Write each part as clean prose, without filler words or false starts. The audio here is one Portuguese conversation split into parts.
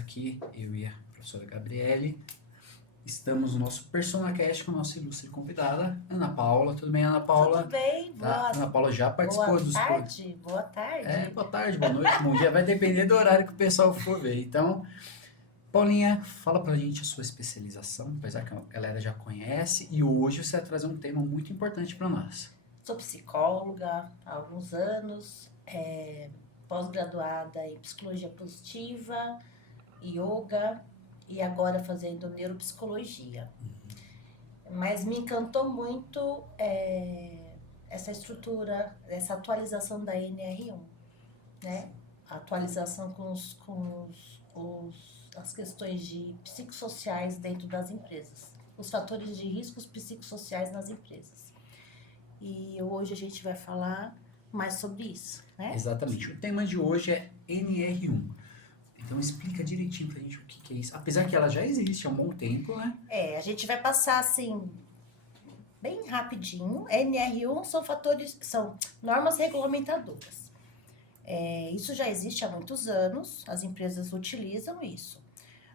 aqui, eu e a professora Gabriele. Estamos no nosso PersonaCast com a nossa ilustre convidada, Ana Paula. Tudo bem, Ana Paula? Tudo bem? Tá? Ana Paula já participou Boa dos... tarde, boa tarde. boa tarde, boa noite, bom dia. Vai depender do horário que o pessoal for ver. Então, Paulinha, fala pra gente a sua especialização, apesar que a galera já conhece. E hoje você vai trazer um tema muito importante para nós. Sou psicóloga há alguns anos, pós-graduada em psicologia positiva, yoga e agora fazendo neuropsicologia. Mas me encantou muito essa estrutura, essa atualização da NR1, né? A atualização com as questões de psicossociais dentro das empresas, os fatores de riscos psicossociais nas empresas. E hoje a gente vai falar mais sobre isso, né? Exatamente. O tema de hoje é NR1. Então explica direitinho pra gente o que é isso. Apesar que ela já existe há um bom tempo, né? A gente vai passar assim, bem rapidinho. NR1 são normas regulamentadoras. Isso já existe há muitos anos, as empresas utilizam isso.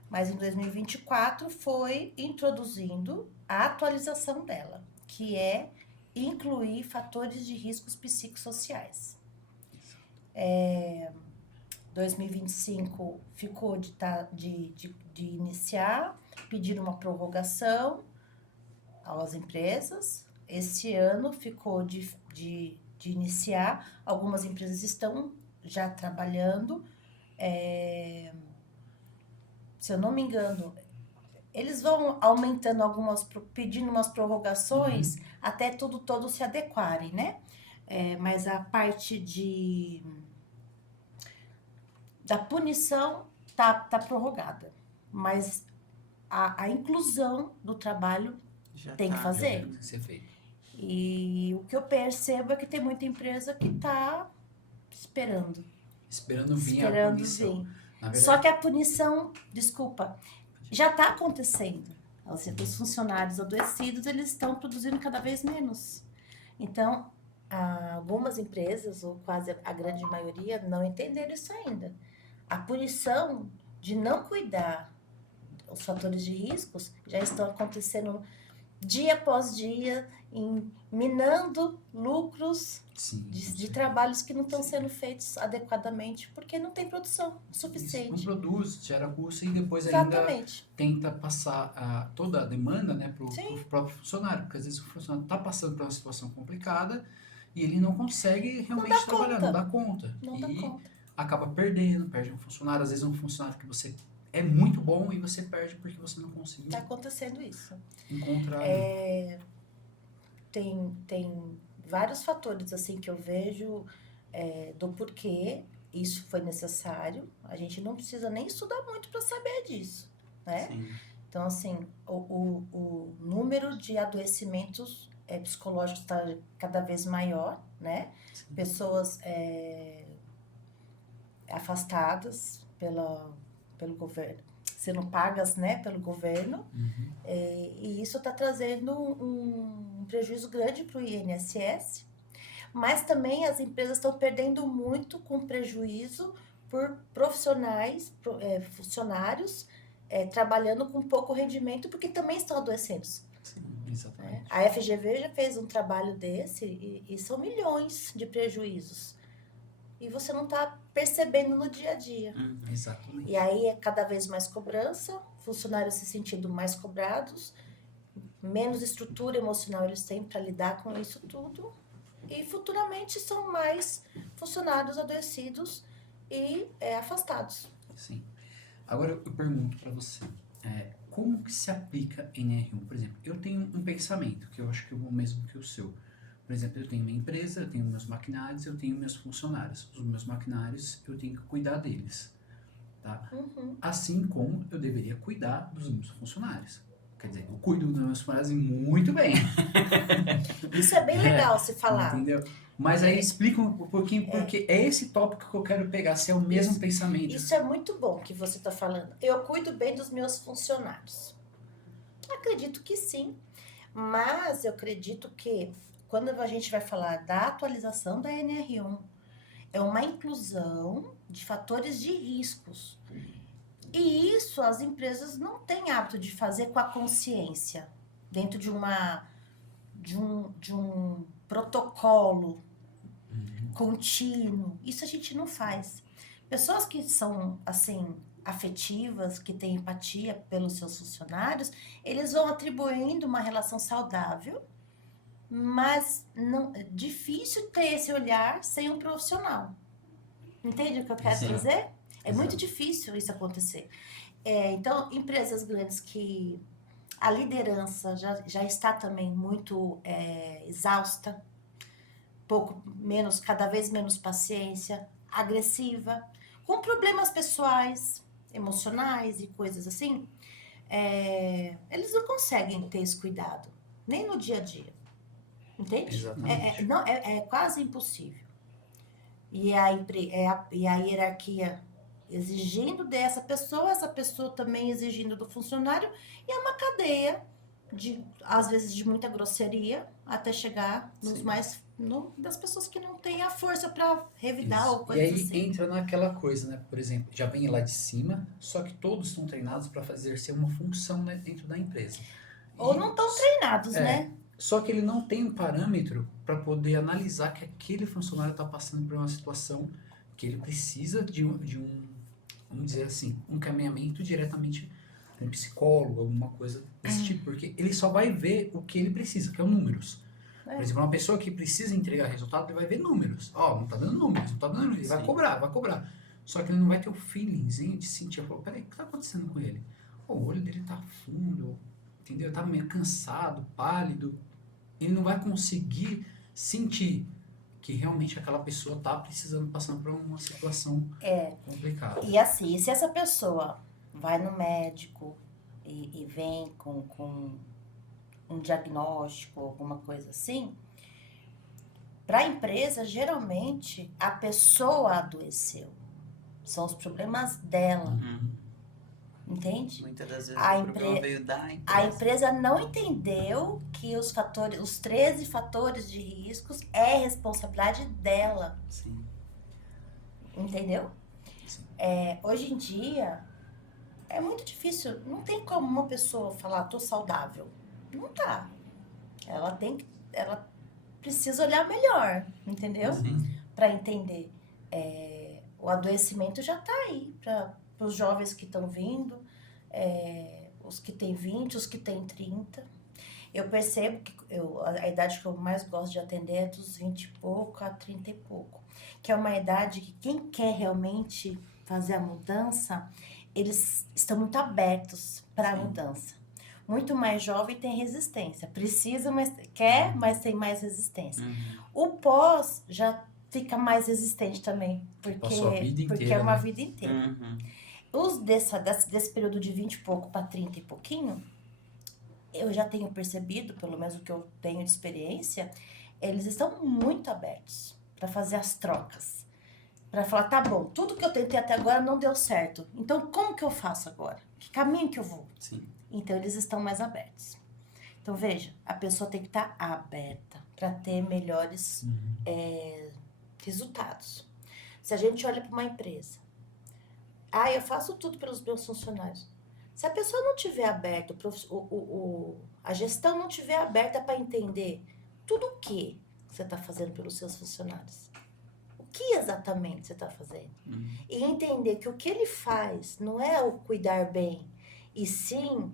Mas em 2024 foi introduzindo a atualização dela, que é incluir fatores de riscos psicossociais. 2025 ficou de iniciar, pedir uma prorrogação às empresas. Esse ano ficou de iniciar. Algumas empresas estão já trabalhando. Se eu não me engano, eles vão aumentando pedindo umas prorrogações até todos se adequarem, né? Mas a parte da punição tá prorrogada. Mas a inclusão do trabalho tem que fazer. Já tem que ser feito. E o que eu percebo é que tem muita empresa que tá esperando vir a punição. vir. Só que a punição, desculpa, já está acontecendo. Os funcionários adoecidos, eles estão produzindo cada vez menos. Então, algumas empresas, ou quase a grande maioria, não entenderam isso ainda. A punição de não cuidar os fatores de riscos já estão acontecendo dia após dia, minando lucros de trabalhos que não estão sendo feitos adequadamente, porque não tem produção suficiente. Isso, não produz, gera custo e depois Exatamente. ainda tenta passar toda a demanda, né, para o próprio funcionário, porque às vezes o funcionário está passando por uma situação complicada e ele não consegue realmente trabalhar, não dá conta. Acaba perde um funcionário, às vezes um funcionário que você é muito bom e você perde porque você não conseguiu. Está acontecendo isso. Encontrar. Tem vários fatores assim que eu vejo do porquê isso foi necessário. A gente não precisa nem estudar muito para saber disso, né? Sim. Então, assim, o número de adoecimentos psicológicos está cada vez maior, né? Sim. Pessoas afastadas pelo governo, sendo pagas, né, pelo governo, e isso está trazendo um prejuízo grande para o INSS, mas também as empresas estão perdendo muito com prejuízo por profissionais, funcionários, trabalhando com pouco rendimento, porque também estão adoecendo. Sim, exatamente. A FGV já fez um trabalho desse e são milhões de prejuízos. E você não está percebendo no dia a dia. Exatamente. E aí é cada vez mais cobrança, funcionários se sentindo mais cobrados, menos estrutura emocional eles têm para lidar com isso tudo, e futuramente são mais funcionários adoecidos e afastados. Sim. Agora eu pergunto para você, como que se aplica NR1? Por exemplo, eu tenho um pensamento, que eu acho que é o mesmo que o seu. Por exemplo, eu tenho minha empresa, eu tenho meus maquinários, eu tenho meus funcionários. Os meus maquinários, eu tenho que cuidar deles, tá? Assim como eu deveria cuidar dos meus funcionários. Quer dizer, eu cuido dos meus funcionários muito bem. Isso é bem legal se falar. Entendeu? Mas aí explica um pouquinho, porque é esse tópico que eu quero pegar, se é o mesmo pensamento. Isso é muito bom que você está falando. Eu cuido bem dos meus funcionários. Acredito que sim, mas eu acredito que quando a gente vai falar da atualização da NR1, é uma inclusão de fatores de riscos E isso as empresas não têm hábito de fazer com a consciência, dentro de um protocolo contínuo. Isso a gente não faz. Pessoas que são, assim, afetivas, que têm empatia pelos seus funcionários, eles vão atribuindo uma relação saudável, mas não, é difícil ter esse olhar sem um profissional. Entende o que eu quero Exato. dizer? É muito Exato. difícil isso acontecer. Então, empresas grandes que a liderança já está também muito exausta, pouco menos, cada vez menos paciência, agressiva, com problemas pessoais, emocionais e coisas assim, eles não conseguem ter esse cuidado, nem no dia a dia, entende? Exatamente. Não, é quase impossível. E a hierarquia exigindo dessa pessoa, essa pessoa também exigindo do funcionário, e é uma cadeia às vezes de muita grosseria, até chegar das pessoas que não têm a força para revidar ou E coisas aí assim. entra naquela coisa, né? Por exemplo, já vem lá de cima, só que todos estão treinados para fazer ser uma função, né, dentro da empresa. Ou não estão treinados, né? Só que ele não tem um parâmetro para poder analisar que aquele funcionário está passando por uma situação que ele precisa vamos dizer assim, um encaminhamento diretamente com um psicólogo, alguma coisa desse tipo, porque ele só vai ver o que ele precisa, que é o números. Por exemplo, uma pessoa que precisa entregar resultado, ele vai ver números. Ó, não tá dando números, não tá dando números. Ele vai cobrar, vai cobrar. Só que ele não vai ter o feelingzinho de sentir, peraí, o que tá acontecendo com ele? O olho dele tá fundo, entendeu? Tá meio cansado, pálido. Ele não vai conseguir sentir que realmente aquela pessoa tá precisando, passando por uma situação complicada. E assim, se essa pessoa vai no médico e vem com um diagnóstico, alguma coisa assim, para a empresa, geralmente, a pessoa adoeceu. São os problemas dela, entende? Muitas das vezes o problema veio da empresa. A empresa não entendeu que os 13 fatores de riscos é responsabilidade dela. Sim. Entendeu? Hoje em dia, é muito difícil. Não tem como uma pessoa falar, tô saudável. Não tá. Ela precisa olhar melhor, entendeu? Para entender. O adoecimento já tá aí para os jovens que estão vindo, os que têm 20, os que têm 30. Eu percebo que a idade que eu mais gosto de atender é dos 20 e pouco a 30 e pouco. Que é uma idade que quem quer realmente fazer a mudança, eles estão muito abertos para a mudança. Muito mais jovem tem resistência. Precisa, mas quer, mas tem mais resistência. O pós já fica mais resistente também, porque é uma vida inteira. Os desse período de 20 e pouco para 30 e pouquinho, eu já tenho percebido, pelo menos o que eu tenho de experiência, eles estão muito abertos para fazer as trocas. Para falar, tá bom, tudo que eu tentei até agora não deu certo. Então, como que eu faço agora? Que caminho que eu vou? Sim. Então, eles estão mais abertos. Então, veja, a pessoa tem que estar aberta para ter melhores resultados. Se a gente olha para uma empresa, eu faço tudo pelos meus funcionários. Se a pessoa não tiver aberta, a gestão não tiver aberta para entender tudo o que você está fazendo pelos seus funcionários, o que exatamente você está fazendo, e entender que o que ele faz não é o cuidar bem, e sim,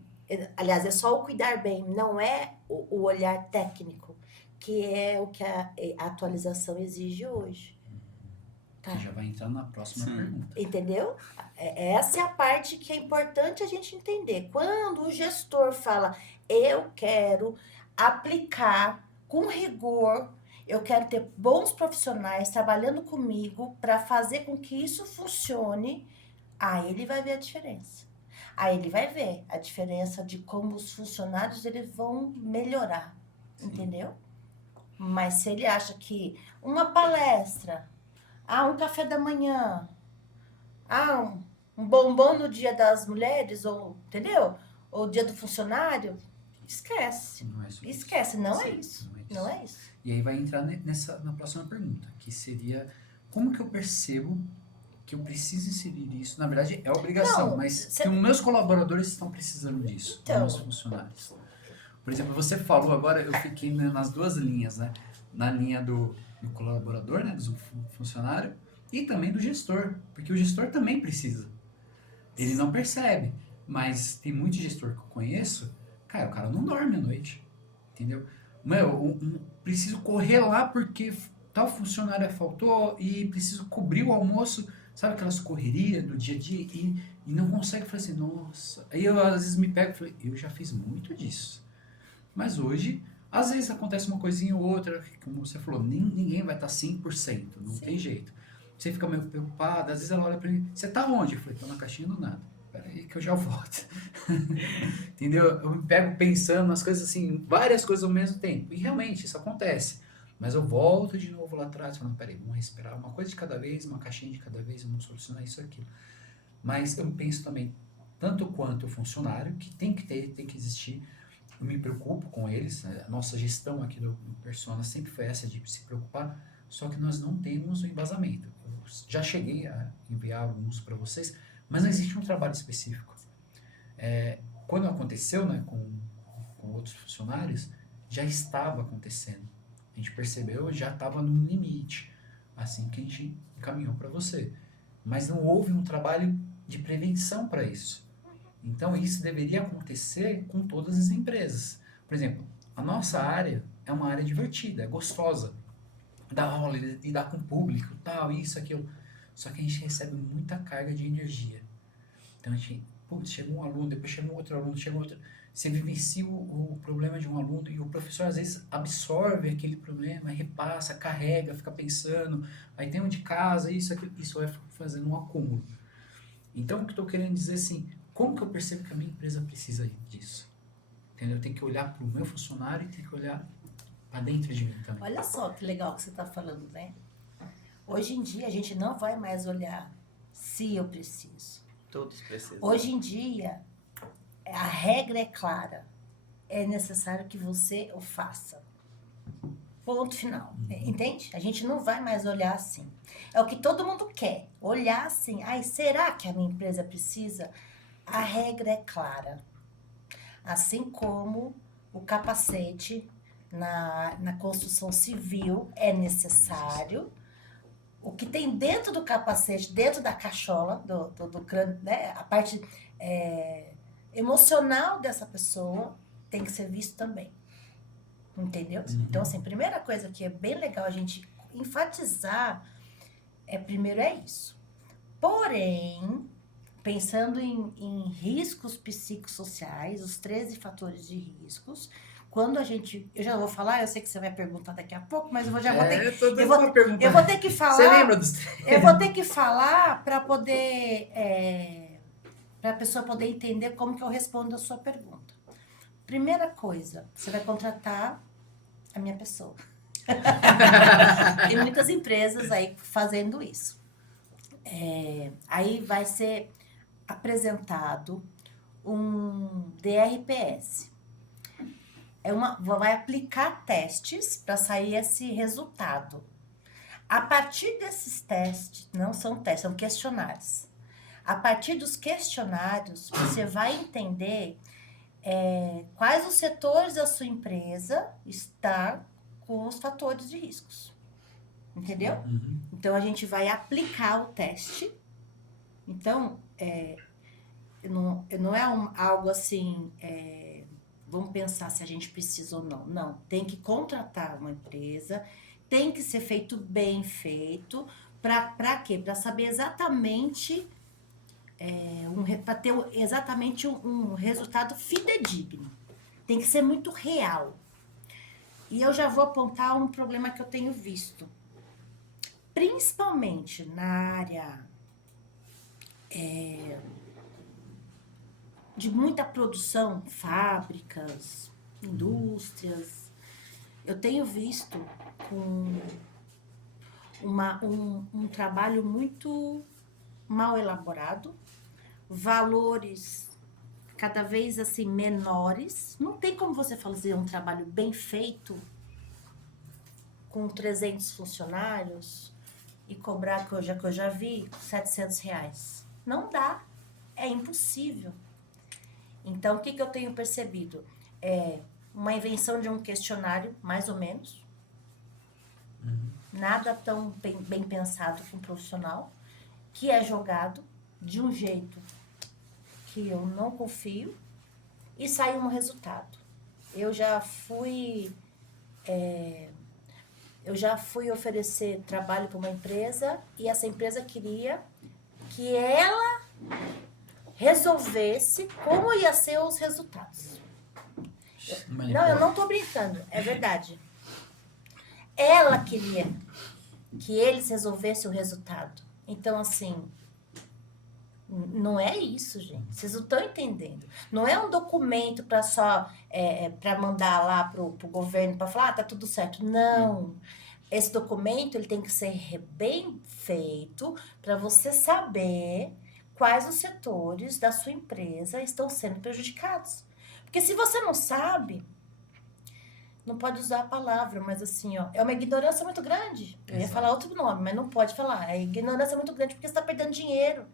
aliás, é só o cuidar bem, não é o olhar técnico, que é o que a atualização exige hoje. Tá. Que já vai entrar na próxima pergunta. Entendeu? Essa é a parte que é importante a gente entender. Quando o gestor fala, eu quero aplicar com rigor, eu quero ter bons profissionais trabalhando comigo para fazer com que isso funcione, aí ele vai ver a diferença. Aí ele vai ver a diferença de como os funcionários eles vão melhorar, entendeu? Mas se ele acha que uma palestra, um café da manhã, um bombom no dia das mulheres, ou, entendeu? Ou dia do funcionário, esquece. Não é isso. Esquece, não é isso. Não é isso. E aí vai entrar na próxima pergunta, que seria, como que eu percebo que eu preciso inserir isso. Na verdade, é obrigação, Não, mas cê- que os meus colaboradores estão precisando disso, Então. os meus funcionários. Por exemplo, você falou agora, eu fiquei nas duas linhas, né? Na linha do colaborador, né? Do funcionário, e também do gestor, porque o gestor também precisa. Ele não percebe, mas tem muito gestor que eu conheço, cara, o cara não dorme à noite, entendeu? Meu, preciso correr lá porque tal funcionário faltou e preciso cobrir o almoço, sabe aquelas correrias do dia a dia e não consegue falar assim, nossa. Aí eu às vezes me pego e falo, eu já fiz muito disso. Mas hoje, às vezes acontece uma coisinha ou outra, como você falou, ninguém vai estar 100%, não Sim. tem jeito. Você fica meio preocupado, às vezes ela olha pra mim, você tá onde? Eu falei, tô na caixinha do nada. Peraí que eu já volto. Entendeu? Eu me pego pensando nas coisas assim, várias coisas ao mesmo tempo. E realmente, isso acontece. Mas eu volto de novo lá atrás, falando, peraí, vamos respirar uma coisa de cada vez, uma caixinha de cada vez, vamos solucionar isso aqui. Mas eu penso também, tanto quanto o funcionário, que tem que existir. Eu me preocupo com eles, a nossa gestão aqui do Persona sempre foi essa de se preocupar, só que nós não temos o embasamento. Eu já cheguei a enviar alguns para vocês, mas não existe um trabalho específico. Quando aconteceu, né, com outros funcionários, já estava acontecendo. A gente percebeu, já estava no limite, assim que a gente encaminhou para você. Mas não houve um trabalho de prevenção para isso. Então, isso deveria acontecer com todas as empresas. Por exemplo, a nossa área é uma área divertida, é gostosa. Dar aula, lidar com o público, tal, isso, aquilo. Só que a gente recebe muita carga de energia. Então, a gente, putz, chega um aluno, depois chega um outro aluno, chega um outro... Você vivencia o problema de um aluno e o professor, às vezes, absorve aquele problema, repassa, carrega, fica pensando. Aí tem um de casa, isso, aquilo. Isso vai fazendo um acúmulo. Então, o que eu estou querendo dizer assim, como que eu percebo que a minha empresa precisa disso? Entendeu? Eu tenho que olhar para o meu funcionário e tenho que olhar para dentro de mim também. Olha só que legal que você está falando, né? Hoje em dia, a gente não vai mais olhar se eu preciso. Todos precisam. Hoje em dia, a regra é clara. É necessário que você o faça. Ponto final. Entende? A gente não vai mais olhar assim. É o que todo mundo quer. Olhar assim. Ai, será que a minha empresa precisa? A regra é clara. Assim como o capacete na construção civil é necessário. O que tem dentro do capacete, dentro da cachola, do crânio, né? A parte emocional dessa pessoa tem que ser visto também. Entendeu? Então, assim, a primeira coisa que é bem legal a gente enfatizar primeiro é isso. Porém, pensando em riscos psicossociais, os 13 fatores de riscos, quando a gente... Eu já vou falar, eu sei que você vai perguntar daqui a pouco, mas eu vou ter que falar... Você lembra dos... Eu vou ter que falar para poder... para a pessoa poder entender como que eu respondo a sua pergunta. Primeira coisa, você vai contratar a minha pessoa. Tem muitas empresas aí fazendo isso. Aí vai ser apresentado um DRPS. Vai aplicar testes para sair esse resultado. A partir desses testes, não são testes, são questionários. A partir dos questionários, você vai entender quais os setores da sua empresa estão com os fatores de riscos. Entendeu? Uhum. Então, a gente vai aplicar o teste. Então, não é algo assim, vamos pensar se a gente precisa ou não. Não, tem que contratar uma empresa, tem que ser feito bem feito. Para quê? Para saber exatamente, para ter exatamente um resultado fidedigno. Tem que ser muito real. E eu já vou apontar um problema que eu tenho visto. Principalmente na área de muita produção, fábricas, indústrias, eu tenho visto com um trabalho muito mal elaborado, valores cada vez assim menores. Não tem como você fazer um trabalho bem feito com 300 funcionários e cobrar, que eu já vi, R$ 700. Não dá. É impossível. Então, o que eu tenho percebido? É uma invenção de um questionário, mais ou menos. Nada tão bem pensado com um profissional, que é jogado de um jeito que eu não confio e sai um resultado. Eu já fui oferecer trabalho para uma empresa e essa empresa queria que ela resolvesse como ia ser os resultados. Não, eu não tô brincando, é verdade. Ela queria que eles resolvessem o resultado. Então, assim, não é isso, gente. Vocês não estão entendendo. Não é um documento para só para mandar lá pro governo para falar, tá tudo certo. Não. Esse documento ele tem que ser bem feito para você saber quais os setores da sua empresa estão sendo prejudicados. Porque se você não sabe, não pode usar a palavra, mas assim, ó, é uma ignorância muito grande. Eu ia falar outro nome, mas não pode falar. É ignorância muito grande porque você está perdendo dinheiro.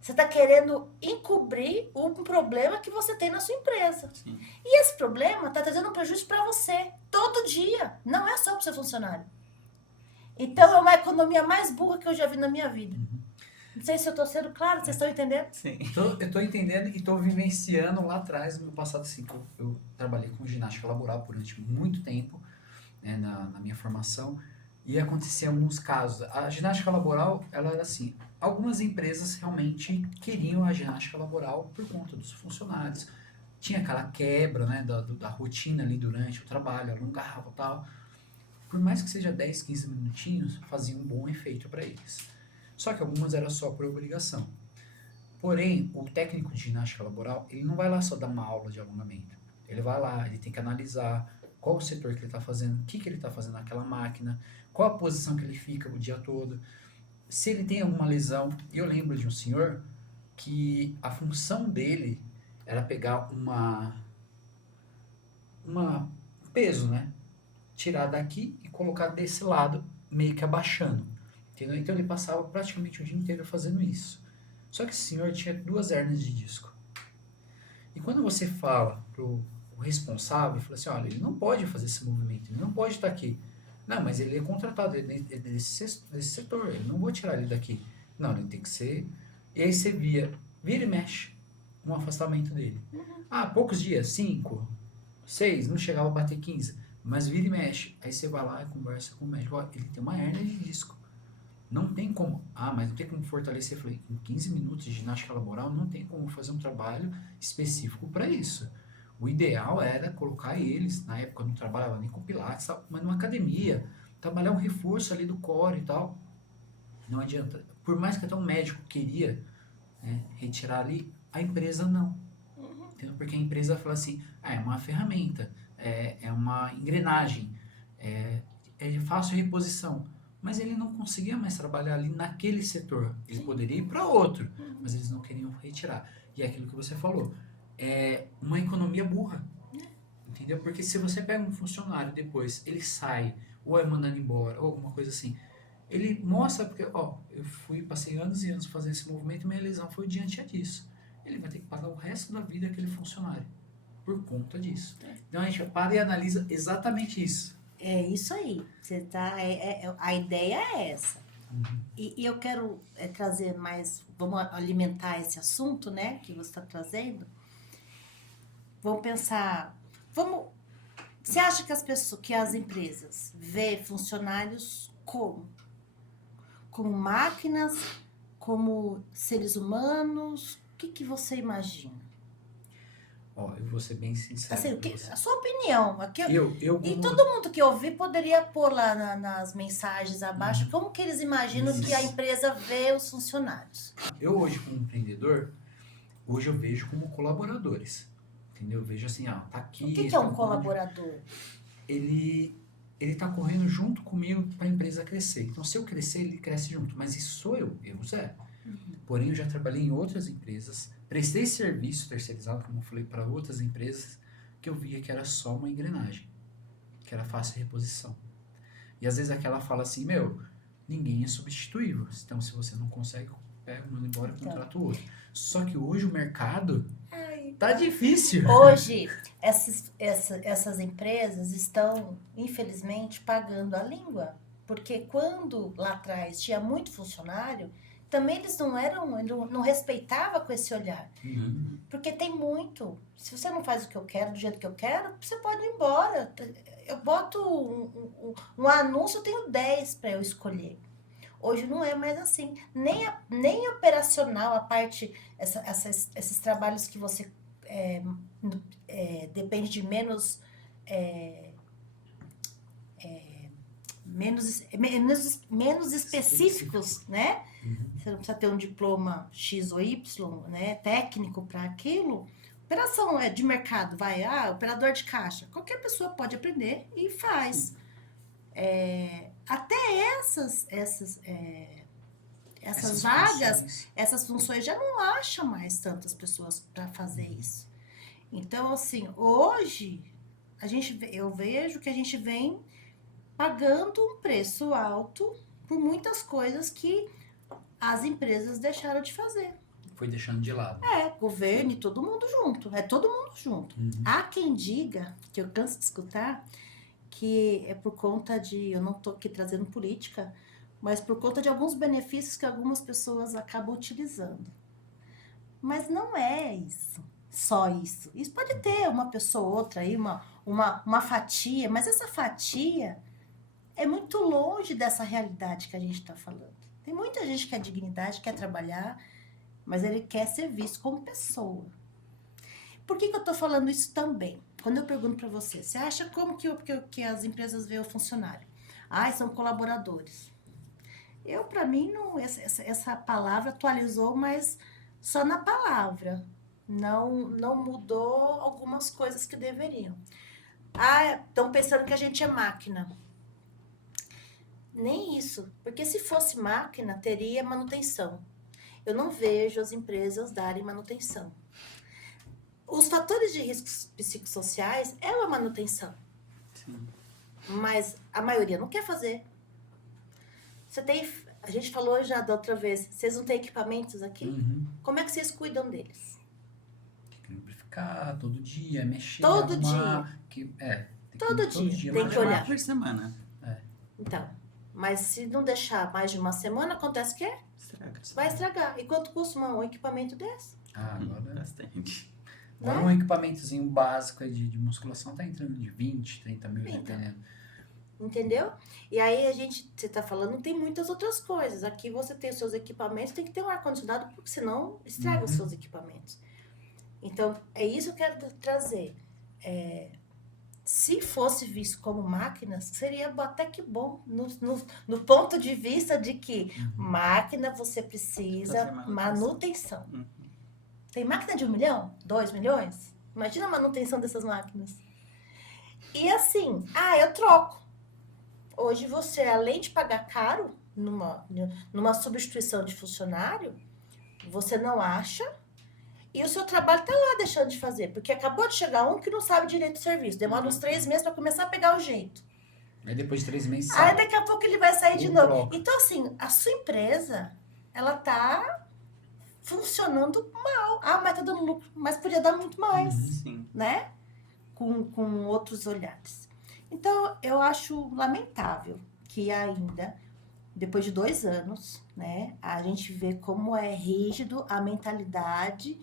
Você está querendo encobrir um problema que você tem na sua empresa. Sim. E esse problema está trazendo um prejuízo para você, todo dia. Não é só para o seu funcionário. Então, é uma economia mais burra que eu já vi na minha vida. Não sei se eu estou sendo claro, vocês estão entendendo? Sim. Eu estou entendendo e estou vivenciando lá atrás, no meu passado, assim, que eu trabalhei com ginástica laboral durante muito tempo, né, na minha formação, e acontecia alguns casos. A ginástica laboral, ela era assim, algumas empresas realmente queriam a ginástica laboral por conta dos funcionários. Tinha aquela quebra, né, da rotina ali durante o trabalho, alongava e tal. Por mais que seja 10, 15 minutinhos, fazia um bom efeito para eles. Só que algumas era só por obrigação. Porém, o técnico de ginástica laboral, ele não vai lá só dar uma aula de alongamento. Ele vai lá, ele tem que analisar qual o setor que ele está fazendo, o que ele está fazendo naquela máquina, qual a posição que ele fica o dia todo, se ele tem alguma lesão. Eu lembro de um senhor que a função dele era pegar um peso, né? Tirar daqui e colocar desse lado, meio que abaixando. Entendeu? Então ele passava praticamente o dia inteiro fazendo isso. Só que esse senhor tinha 2 hérnias de disco. E quando você fala pro responsável, fala assim, olha, ele não pode fazer esse movimento, ele não pode estar aqui. Não, mas ele é contratado, ele é desse setor, eu não vou tirar ele daqui. Não, ele tem que ser... E aí você vira e mexe um afastamento dele. Ah, poucos dias, 5, 6, não chegava a bater 15, mas vira e mexe. Aí você vai lá e conversa com o médico, ó, ele tem uma hérnia de disco. Não tem como, mas não tem como fortalecer. Eu falei, em 15 minutos de ginástica laboral não tem como fazer um trabalho específico para isso. O ideal era colocar eles, na época eu não trabalhava nem com pilates, mas numa academia, trabalhar um reforço ali do core e tal. Não adianta. Por mais que até um médico queria, né, retirar ali, a empresa não. Entendeu? Porque a empresa fala assim, é uma ferramenta, é uma engrenagem, é de fácil reposição. Mas ele não conseguia mais trabalhar ali naquele setor. Ele poderia ir para outro, mas eles não queriam retirar. E é aquilo que você falou, é uma economia burra. Entendeu? Porque se você pega um funcionário depois, ele sai, ou é mandado embora, ou alguma coisa assim, ele mostra, porque, ó, passei anos e anos fazendo esse movimento e minha lesão foi diante disso. Ele vai ter que pagar o resto da vida aquele funcionário, por conta disso. Então a gente para e analisa exatamente isso. É isso aí. Você tá, a ideia é essa. E eu quero trazer mais, vamos alimentar esse assunto, né, que você está trazendo. Vamos pensar, você acha que as empresas vê funcionários como? Como máquinas, como seres humanos? O que você imagina? Ó, eu vou ser bem sincero. Assim, a sua opinião. Aqui, e todo mundo que ouvir poderia pôr lá nas mensagens abaixo como que eles imaginam que a empresa vê os funcionários. Eu hoje, como empreendedor, hoje eu vejo como colaboradores. Entendeu? Eu vejo assim, tá aqui... O que é um colaborador? Ele tá correndo junto comigo para a empresa crescer. Então, se eu crescer, ele cresce junto. Mas isso sou eu, Zé. Porém, eu já trabalhei em outras empresas, prestei serviço terceirizado, como eu falei, para outras empresas, que eu via que era só uma engrenagem, que era fácil reposição. E às vezes aquela fala assim, ninguém é substituível. Então, se você não consegue, pega, manda embora e contrata o outro. Só que hoje o mercado tá difícil. Hoje, essas empresas estão, infelizmente, pagando a língua. Porque quando lá atrás tinha muito funcionário, também eles não respeitavam com esse olhar. Uhum. Porque tem muito. Se você não faz o que eu quero, do jeito que eu quero, você pode ir embora. Eu boto um anúncio, eu tenho 10 para eu escolher. Hoje não é mais assim. Nem operacional, a parte, esses trabalhos que você depende de menos específicos, né? Você não precisa ter um diploma X ou Y, né? Técnico para aquilo. Operação de mercado, operador de caixa. Qualquer pessoa pode aprender e faz. Até essas vagas, funções. essas funções já não acham mais tantas pessoas para fazer isso. Então, assim, hoje eu vejo que a gente vem pagando um preço alto por muitas coisas que as empresas deixaram de fazer. Foi deixando de lado. Governo e todo mundo junto. É todo mundo junto. Uhum. Há quem diga, que eu canso de escutar, que é por conta de, eu não estou aqui trazendo política, mas por conta de alguns benefícios que algumas pessoas acabam utilizando. Mas não é isso, só isso. Isso pode ter uma pessoa ou outra aí, uma fatia, mas essa fatia é muito longe dessa realidade que a gente está falando. Tem muita gente que quer dignidade, quer trabalhar, mas ele quer ser visto como pessoa. Por que eu estou falando isso também? Quando eu pergunto para você, você acha como que as empresas veem o funcionário? São colaboradores. Para mim, não, essa palavra atualizou, mas só na palavra. Não mudou algumas coisas que deveriam. Estão pensando que a gente é máquina. Nem isso, porque se fosse máquina, teria manutenção. Eu não vejo as empresas darem manutenção. Os fatores de riscos psicossociais é uma manutenção. Sim. Mas a maioria não quer fazer. A gente falou já da outra vez, vocês não têm equipamentos aqui? Uhum. Como é que vocês cuidam deles? Tem que lubrificar todo dia, mexer, Todo arrumar. Todo dia. Tem que olhar. Por semana. Então, mas se não deixar mais de uma semana, acontece o quê? Estraga. Vai estragar. E quanto custa um equipamento desse? Agora... Bastante. Agora um equipamentozinho básico de musculação tá entrando de 20, 30 mil, dependendo. Entendeu? E aí você tá falando, tem muitas outras coisas. Aqui você tem os seus equipamentos, tem que ter um ar-condicionado, porque senão estraga os seus equipamentos. Então, é isso que eu quero trazer. Se fosse visto como máquinas, seria até que bom, no ponto de vista de que máquina você precisa manutenção. Tem máquina de 1 milhão? 2 milhões? Imagina a manutenção dessas máquinas. E assim, eu troco. Hoje você, além de pagar caro numa substituição de funcionário, você não acha, e o seu trabalho está lá deixando de fazer, porque acabou de chegar um que não sabe direito do serviço, demora uns 3 meses para começar a pegar o jeito. Aí depois de 3 meses Aí daqui a pouco ele vai sair de novo. Troca. Então assim, a sua empresa, ela tá funcionando mal. Mas tá dando lucro, mas podia dar muito mais, Sim. né? Com outros olhares. Então, eu acho lamentável que ainda, depois de 2 anos, né, a gente vê como é rígido a mentalidade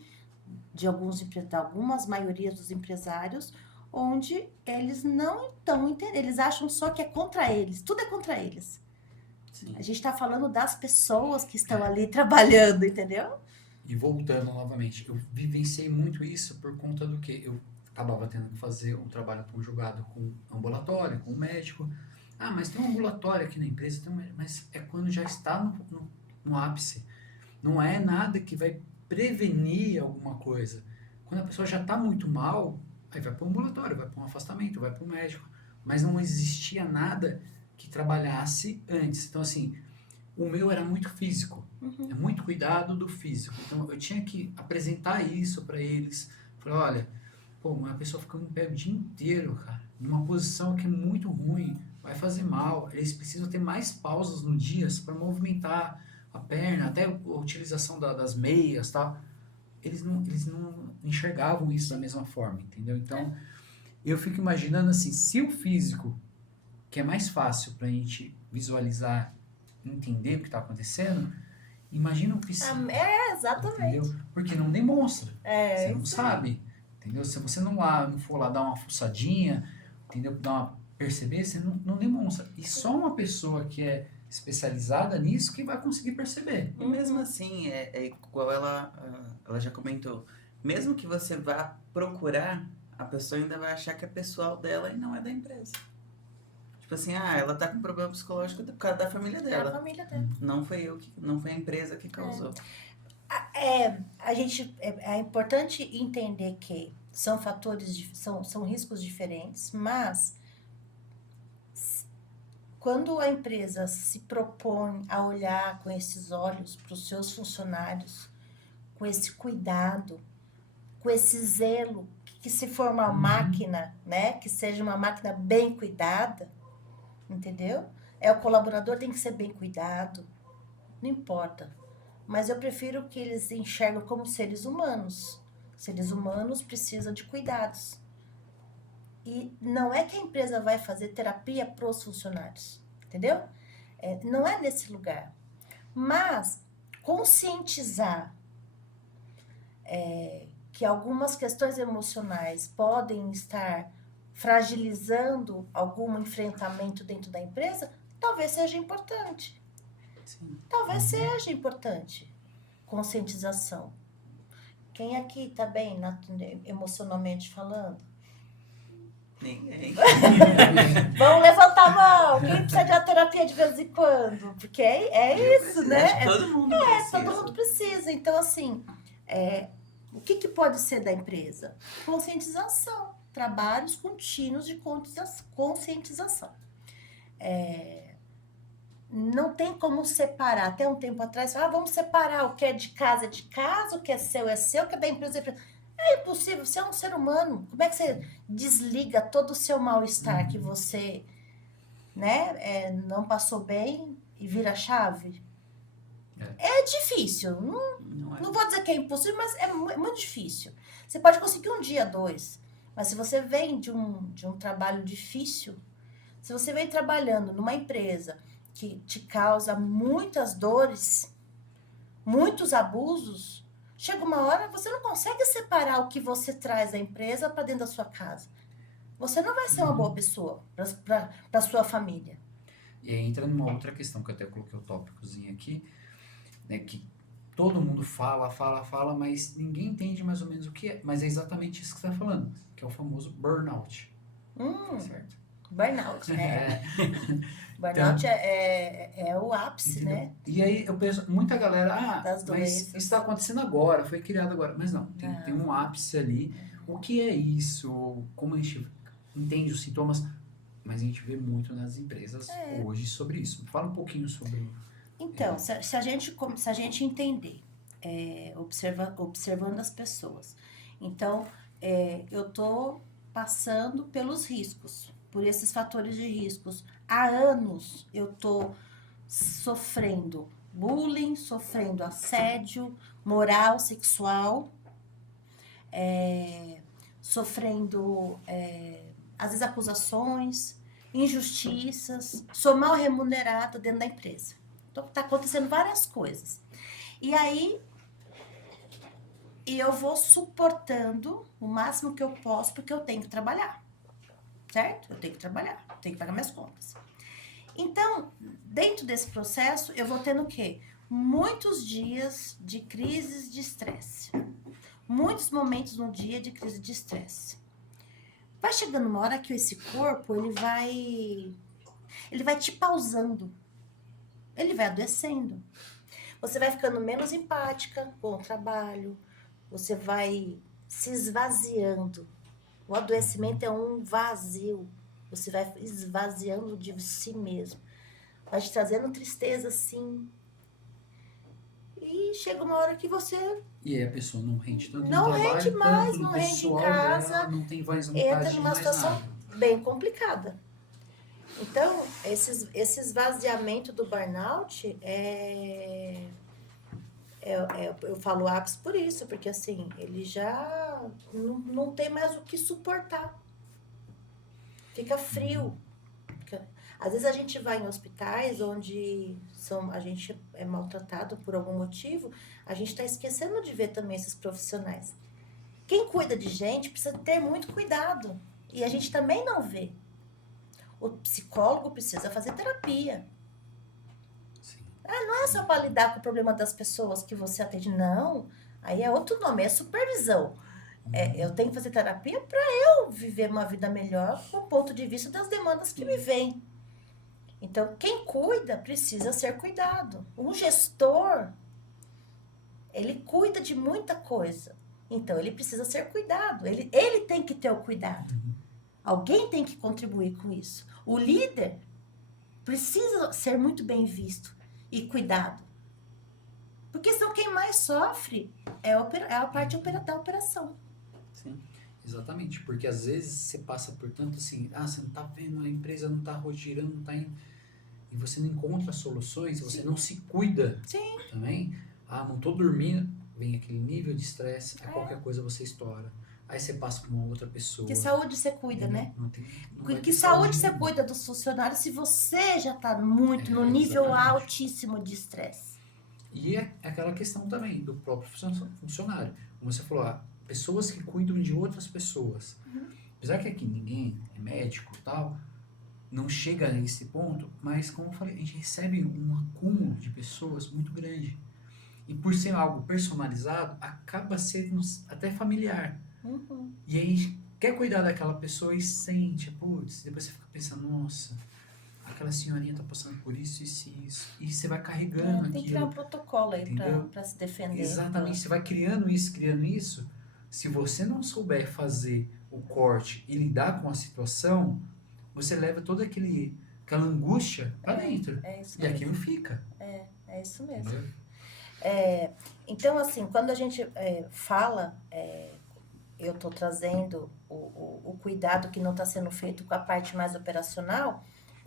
de algumas maiorias dos empresários, onde eles não estão entendendo, eles acham só que é contra eles, tudo é contra eles. Sim. A gente está falando das pessoas que estão ali trabalhando, entendeu? E voltando novamente, eu vivenciei muito isso por conta do que eu acabava tendo que fazer um trabalho conjugado com ambulatório, com médico. Mas tem um ambulatório aqui na empresa, mas é quando já está no ápice. Não é nada que vai prevenir alguma coisa. Quando a pessoa já está muito mal, aí vai para o ambulatório, vai para um afastamento, vai para o médico. Mas não existia nada que trabalhasse antes. Então, assim, o meu era muito físico. É muito cuidado do físico. Então, eu tinha que apresentar isso para eles. Falei, olha, uma pessoa ficando em pé o dia inteiro, cara, numa posição que é muito ruim. vai fazer mal. Eles precisam ter mais pausas no dia para movimentar a perna, até a utilização das meias, tá? Eles não enxergavam isso da mesma forma, entendeu? Então, eu fico imaginando assim, se o físico, que é mais fácil para a gente visualizar, entender o que está acontecendo, imagina o psíquico, Exatamente. entendeu? Porque não demonstra, você não Isso. sabe, entendeu? Se você não for lá dar uma fuçadinha, entendeu? Dar uma perceber, você não demonstra. E só uma pessoa que é especializada nisso que vai conseguir perceber. E mesmo assim, é igual ela já comentou, mesmo que você vá procurar, a pessoa ainda vai achar que é pessoal dela e não é da empresa. Tipo assim, ela tá com problema psicológico por causa da família É a dela. família dela. Não foi a empresa que causou. É importante entender que são fatores, são riscos diferentes, mas quando a empresa se propõe a olhar com esses olhos para os seus funcionários, com esse cuidado, com esse zelo, que se for uma máquina, né, que seja uma máquina bem cuidada, entendeu? O colaborador tem que ser bem cuidado, não importa. Mas eu prefiro que eles enxergam como seres humanos. Seres humanos precisam de cuidados. E não é que a empresa vai fazer terapia para os funcionários, entendeu? Não é nesse lugar. Mas conscientizar que algumas questões emocionais podem estar fragilizando algum enfrentamento dentro da empresa, talvez seja importante. Sim. Talvez seja importante. Conscientização. Quem aqui está bem emocionalmente falando? Ninguém. Vamos levantar a mão. Quem precisa de uma terapia de vez em quando? Porque é isso, né? Todo mundo precisa. Todo mundo precisa. Então, assim, o que pode ser da empresa? Conscientização. Trabalhos contínuos de conscientização. Não tem como separar. Até um tempo atrás, vamos separar o que é de casa, o que é seu, o que é da empresa, é empresa. É impossível, você é um ser humano. Como é que você desliga todo o seu mal-estar que você, né, não passou bem e vira a chave? É difícil. Não vou dizer que é impossível, mas é muito difícil. Você pode conseguir um dia, 2. Mas se você vem de um trabalho difícil, se você vem trabalhando numa empresa que te causa muitas dores, muitos abusos, chega uma hora você não consegue separar o que você traz da empresa para dentro da sua casa. Você não vai ser uma boa pessoa para a sua família. E aí entra numa outra questão que eu até coloquei o tópicozinho aqui, né, que todo mundo fala, mas ninguém entende mais ou menos o que é. Mas é exatamente isso que você está falando, que é o famoso burnout. Certo? Burnout, Burnout é o ápice, entendeu? Né? E aí eu penso, muita galera, das doenças. Mas isso está acontecendo agora, foi criado agora. Mas não, tem um ápice ali. O que é isso? Como a gente entende os sintomas? Mas a gente vê muito nas empresas hoje sobre isso. Fala um pouquinho sobre... Então, se a gente entender, observando as pessoas. Então, eu estou passando pelos riscos, por esses fatores de riscos. Há anos eu estou sofrendo bullying, sofrendo assédio moral, sexual, sofrendo, às vezes, acusações, injustiças, sou mal remunerada dentro da empresa. Então, está acontecendo várias coisas. E aí, eu vou suportando o máximo que eu posso, porque eu tenho que trabalhar. Certo? Eu tenho que trabalhar, tenho que pagar minhas contas. Então, dentro desse processo, eu vou tendo o quê? Muitos dias de crises de estresse. Muitos momentos no dia de crise de estresse. Vai chegando uma hora que esse corpo, ele vai te pausando. Ele vai adoecendo. Você vai ficando menos empática com o trabalho. Você vai se esvaziando. O adoecimento é um vazio. Você vai esvaziando de si mesmo. Vai te trazendo tristeza, sim. E chega uma hora que você... E aí a pessoa não rende tanto não no trabalho, rende mais, tanto no não rende em pessoal casa. dela, não tem mais vontade entra numa situação bem complicada. Então, esse esvaziamento do burnout eu falo ápice por isso, porque assim, ele já não tem mais o que suportar. Fica frio. Às vezes a gente vai em hospitais onde a gente é maltratado por algum motivo, a gente está esquecendo de ver também esses profissionais. Quem cuida de gente precisa ter muito cuidado. E a gente também não vê. O psicólogo precisa fazer terapia. Sim. Não é só para lidar com o problema das pessoas que você atende, não. Aí é outro nome, é supervisão. Eu tenho que fazer terapia para eu viver uma vida melhor com o ponto de vista das demandas que me vêm. Então, quem cuida precisa ser cuidado. Um gestor, ele cuida de muita coisa. Então, ele precisa ser cuidado. Ele tem que ter o cuidado. Alguém tem que contribuir com isso. O líder precisa ser muito bem visto e cuidado. Porque senão quem mais sofre é a parte da operação. Sim. Exatamente, porque às vezes você passa por tanto assim, você não tá vendo, a empresa não tá girando, não tá indo, e você não encontra soluções, você não se cuida também. Não tô dormindo, vem aquele nível de estresse, qualquer coisa você estoura. Aí você passa com uma outra pessoa. Que saúde você cuida, né? Que saúde você cuida dos funcionários se você já tá muito no nível altíssimo de estresse. E é aquela questão também do próprio funcionário. Como você falou, pessoas que cuidam de outras pessoas. Apesar que aqui ninguém é médico e tal, não chega a esse ponto, mas como eu falei, a gente recebe um acúmulo de pessoas muito grande. E por ser algo personalizado, acaba sendo até familiar. E aí a gente quer cuidar daquela pessoa e sente, putz, depois você fica pensando, nossa, aquela senhorinha tá passando por isso, isso e isso. E você vai carregando aquilo. Tem que criar um protocolo aí pra se defender. Exatamente, você vai criando isso. Se você não souber fazer o corte e lidar com a situação, você leva toda aquela angústia pra dentro. Isso e aquilo fica. É isso mesmo. Entendeu? Então, assim, quando a gente fala, eu estou trazendo o cuidado que não está sendo feito com a parte mais operacional,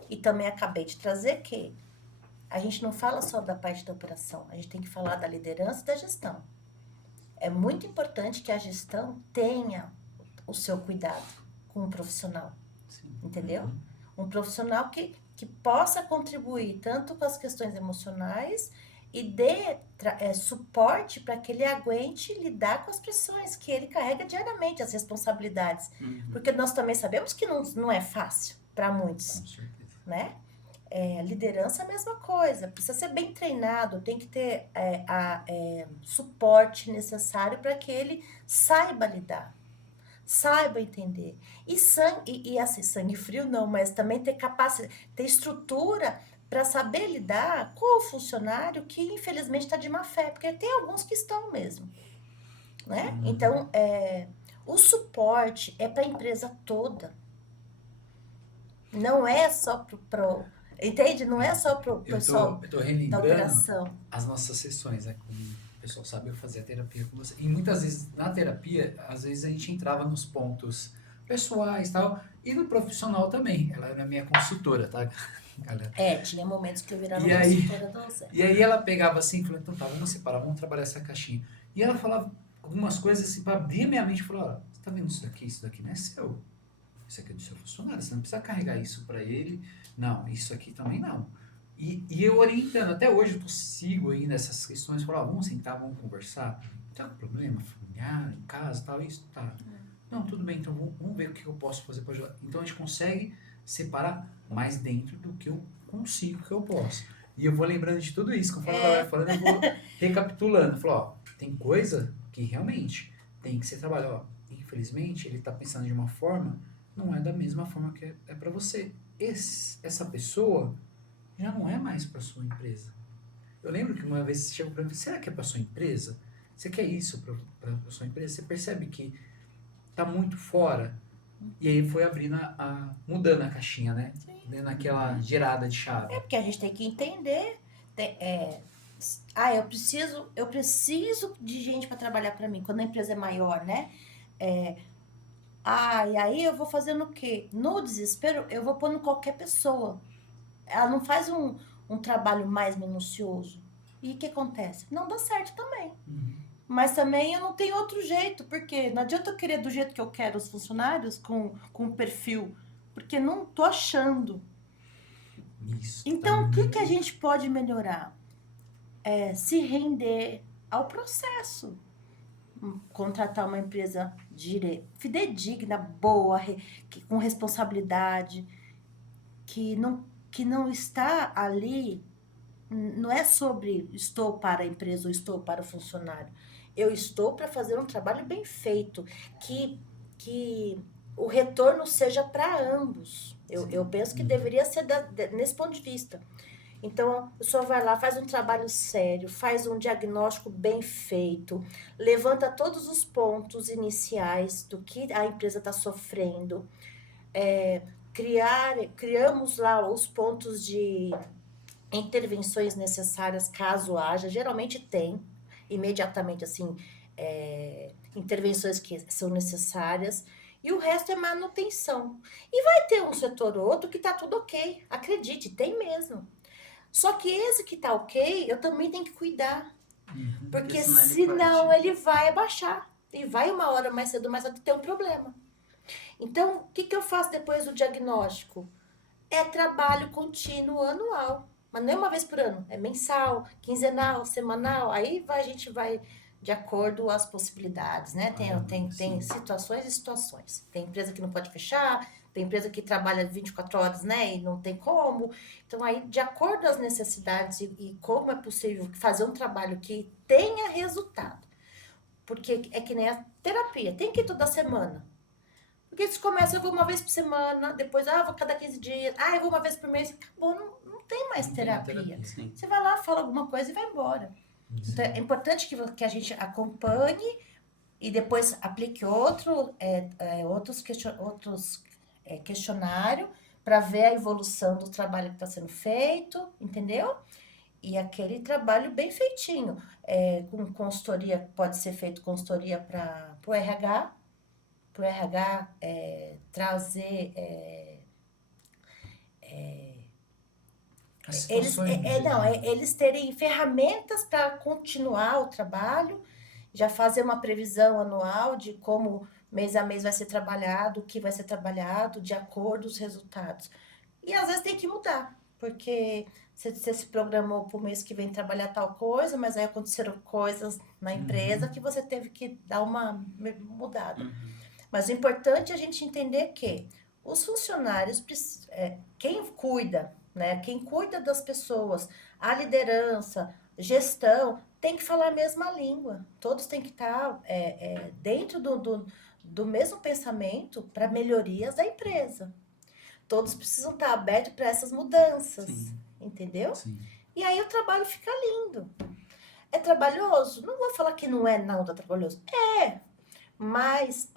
e também acabei de trazer que a gente não fala só da parte da operação, a gente tem que falar da liderança e da gestão. É muito importante que a gestão tenha o seu cuidado com o profissional. Sim. Entendeu? Um profissional que possa contribuir tanto com as questões emocionais e dê suporte para que ele aguente lidar com as pressões que ele carrega diariamente, as responsabilidades. Porque nós também sabemos que não é fácil para muitos. Com certeza. Né? Liderança é a mesma coisa, precisa ser bem treinado, tem que ter suporte necessário para que ele saiba lidar, saiba entender. E assim, sangue frio não, mas também ter capacidade, ter estrutura para saber lidar com o funcionário que infelizmente está de má fé, porque tem alguns que estão mesmo. Né? Então, o suporte é para a empresa toda. Não é só entende? Não é só pro pessoal eu tô relembrando da operação. as nossas sessões, né? Como o pessoal sabe, eu fazia terapia com você. E muitas vezes, na terapia, às vezes a gente entrava nos pontos pessoais e tal, e no profissional também. Ela era minha consultora, tá, galera? Tinha momentos que eu virava consultora do Zé. E aí ela pegava assim e falou, então tá, vamos separar, vamos trabalhar essa caixinha. E ela falava algumas coisas assim, pra abrir minha mente, falou, você tá vendo isso daqui não é seu. Isso aqui é do seu funcionário, você não precisa carregar isso para ele. Não, isso aqui também não. E eu orientando, até hoje eu sigo ainda essas questões, falo, vamos sentar, vamos conversar. Tem algum problema familiar, em casa, tal, isso, tá. Não, tudo bem, então vamos ver o que eu posso fazer para ajudar. Então a gente consegue separar mais dentro do que eu consigo, que eu posso. E eu vou lembrando de tudo isso, conforme ela vai falando, eu vou recapitulando. Falo, tem coisa que realmente tem que ser trabalhado. Infelizmente, ele tá pensando de uma forma, não é da mesma forma que é para você. Essa pessoa já não é mais para sua empresa. Eu lembro que uma vez você chegou para mim, será que é para sua empresa? Você quer isso para sua empresa? Você percebe que tá muito fora? E aí foi abrindo mudando a caixinha, né? Dando aquela girada de chave. Porque a gente tem que entender. Eu preciso de gente para trabalhar para mim. Quando a empresa é maior, né? E aí eu vou fazendo o quê? No desespero, eu vou pondo qualquer pessoa. Ela não faz um trabalho mais minucioso. E o que acontece? Não dá certo também. Mas também eu não tenho outro jeito, porque não adianta eu querer do jeito que eu quero os funcionários, com perfil, porque não tô achando. Isso. Então, o que a gente pode melhorar? É se render ao processo. Contratar uma empresa fidedigna, boa, com responsabilidade, que não está ali, não é sobre estou para a empresa ou estou para o funcionário. Eu estou para fazer um trabalho bem feito, que o retorno seja para ambos. Eu penso que deveria ser nesse ponto de vista. Então, a pessoa vai lá, faz um trabalho sério, faz um diagnóstico bem feito, levanta todos os pontos iniciais do que a empresa está sofrendo. Criamos lá os pontos de intervenções necessárias, caso haja. Geralmente tem, imediatamente, assim, intervenções que são necessárias. E o resto é manutenção. E vai ter um setor ou outro que tá tudo ok. Acredite, tem mesmo. Só que esse que tá ok, eu também tenho que cuidar. Porque senão ele vai abaixar. E vai uma hora mais cedo, mais tarde ter um problema. Então, o que eu faço depois do diagnóstico? É trabalho contínuo anual. Mas não é uma vez por ano, é mensal, quinzenal, semanal. Aí a gente vai de acordo às possibilidades, né? Tem situações e situações. Tem empresa que não pode fechar, tem empresa que trabalha 24 horas, né? E não tem como. Então, aí, de acordo às necessidades e como é possível fazer um trabalho que tenha resultado. Porque é que nem a terapia, tem que ir toda semana. Porque eles começam, eu vou uma vez por semana, depois, vou cada 15 dias, eu vou uma vez por mês, acabou, não tem mais terapia. Você vai lá, fala alguma coisa e vai embora. Então, é importante que a gente acompanhe e depois aplique outros questionários para ver a evolução do trabalho que está sendo feito, entendeu? E aquele trabalho bem feitinho. Com consultoria, pode ser feito consultoria para o RH, trazer eles terem ferramentas para continuar o trabalho, já fazer uma previsão anual de como mês a mês vai ser trabalhado, o que vai ser trabalhado, de acordo com os resultados. E às vezes tem que mudar, porque você se programou para o mês que vem trabalhar tal coisa, mas aí aconteceram coisas na empresa que você teve que dar uma mudada. Mas o importante é a gente entender que os funcionários, quem cuida, né? Quem cuida das pessoas, a liderança, gestão, tem que falar a mesma língua. Todos têm que estar dentro do mesmo pensamento para melhorias da empresa. Todos precisam estar abertos para essas mudanças, entendeu? Sim. E aí o trabalho fica lindo. É trabalhoso? Não vou falar que não é trabalhoso. Mas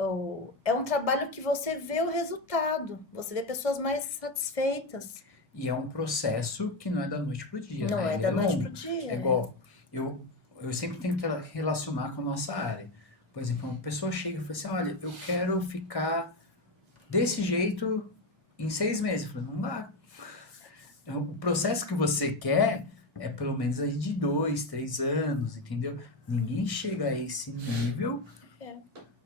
é um trabalho que você vê o resultado, você vê pessoas mais satisfeitas. E é um processo que não é da noite pro dia, Não né? é Ele da noite longo. pro dia. É igual, eu sempre tenho que relacionar com a nossa área. Por exemplo, uma pessoa chega e fala assim, olha, eu quero ficar desse jeito em 6 meses. Eu falei, não dá. O processo que você quer é pelo menos aí de 2, 3 anos, entendeu? Ninguém chega a esse nível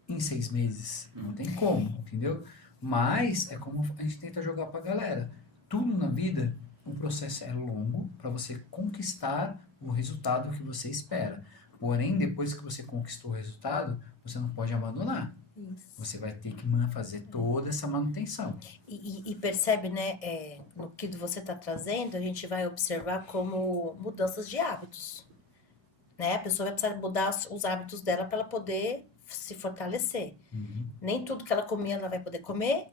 em 6 meses. Não tem como, entendeu? Mas é como a gente tenta jogar pra galera. Tudo na vida, um processo é longo para você conquistar o resultado que você espera. Porém, depois que você conquistou o resultado, você não pode abandonar. Isso. Você vai ter que fazer toda essa manutenção. E percebe, né, no que você está trazendo, a gente vai observar como mudanças de hábitos. Né? A pessoa vai precisar mudar os hábitos dela para ela poder se fortalecer. Nem tudo que ela comia ela vai poder comer.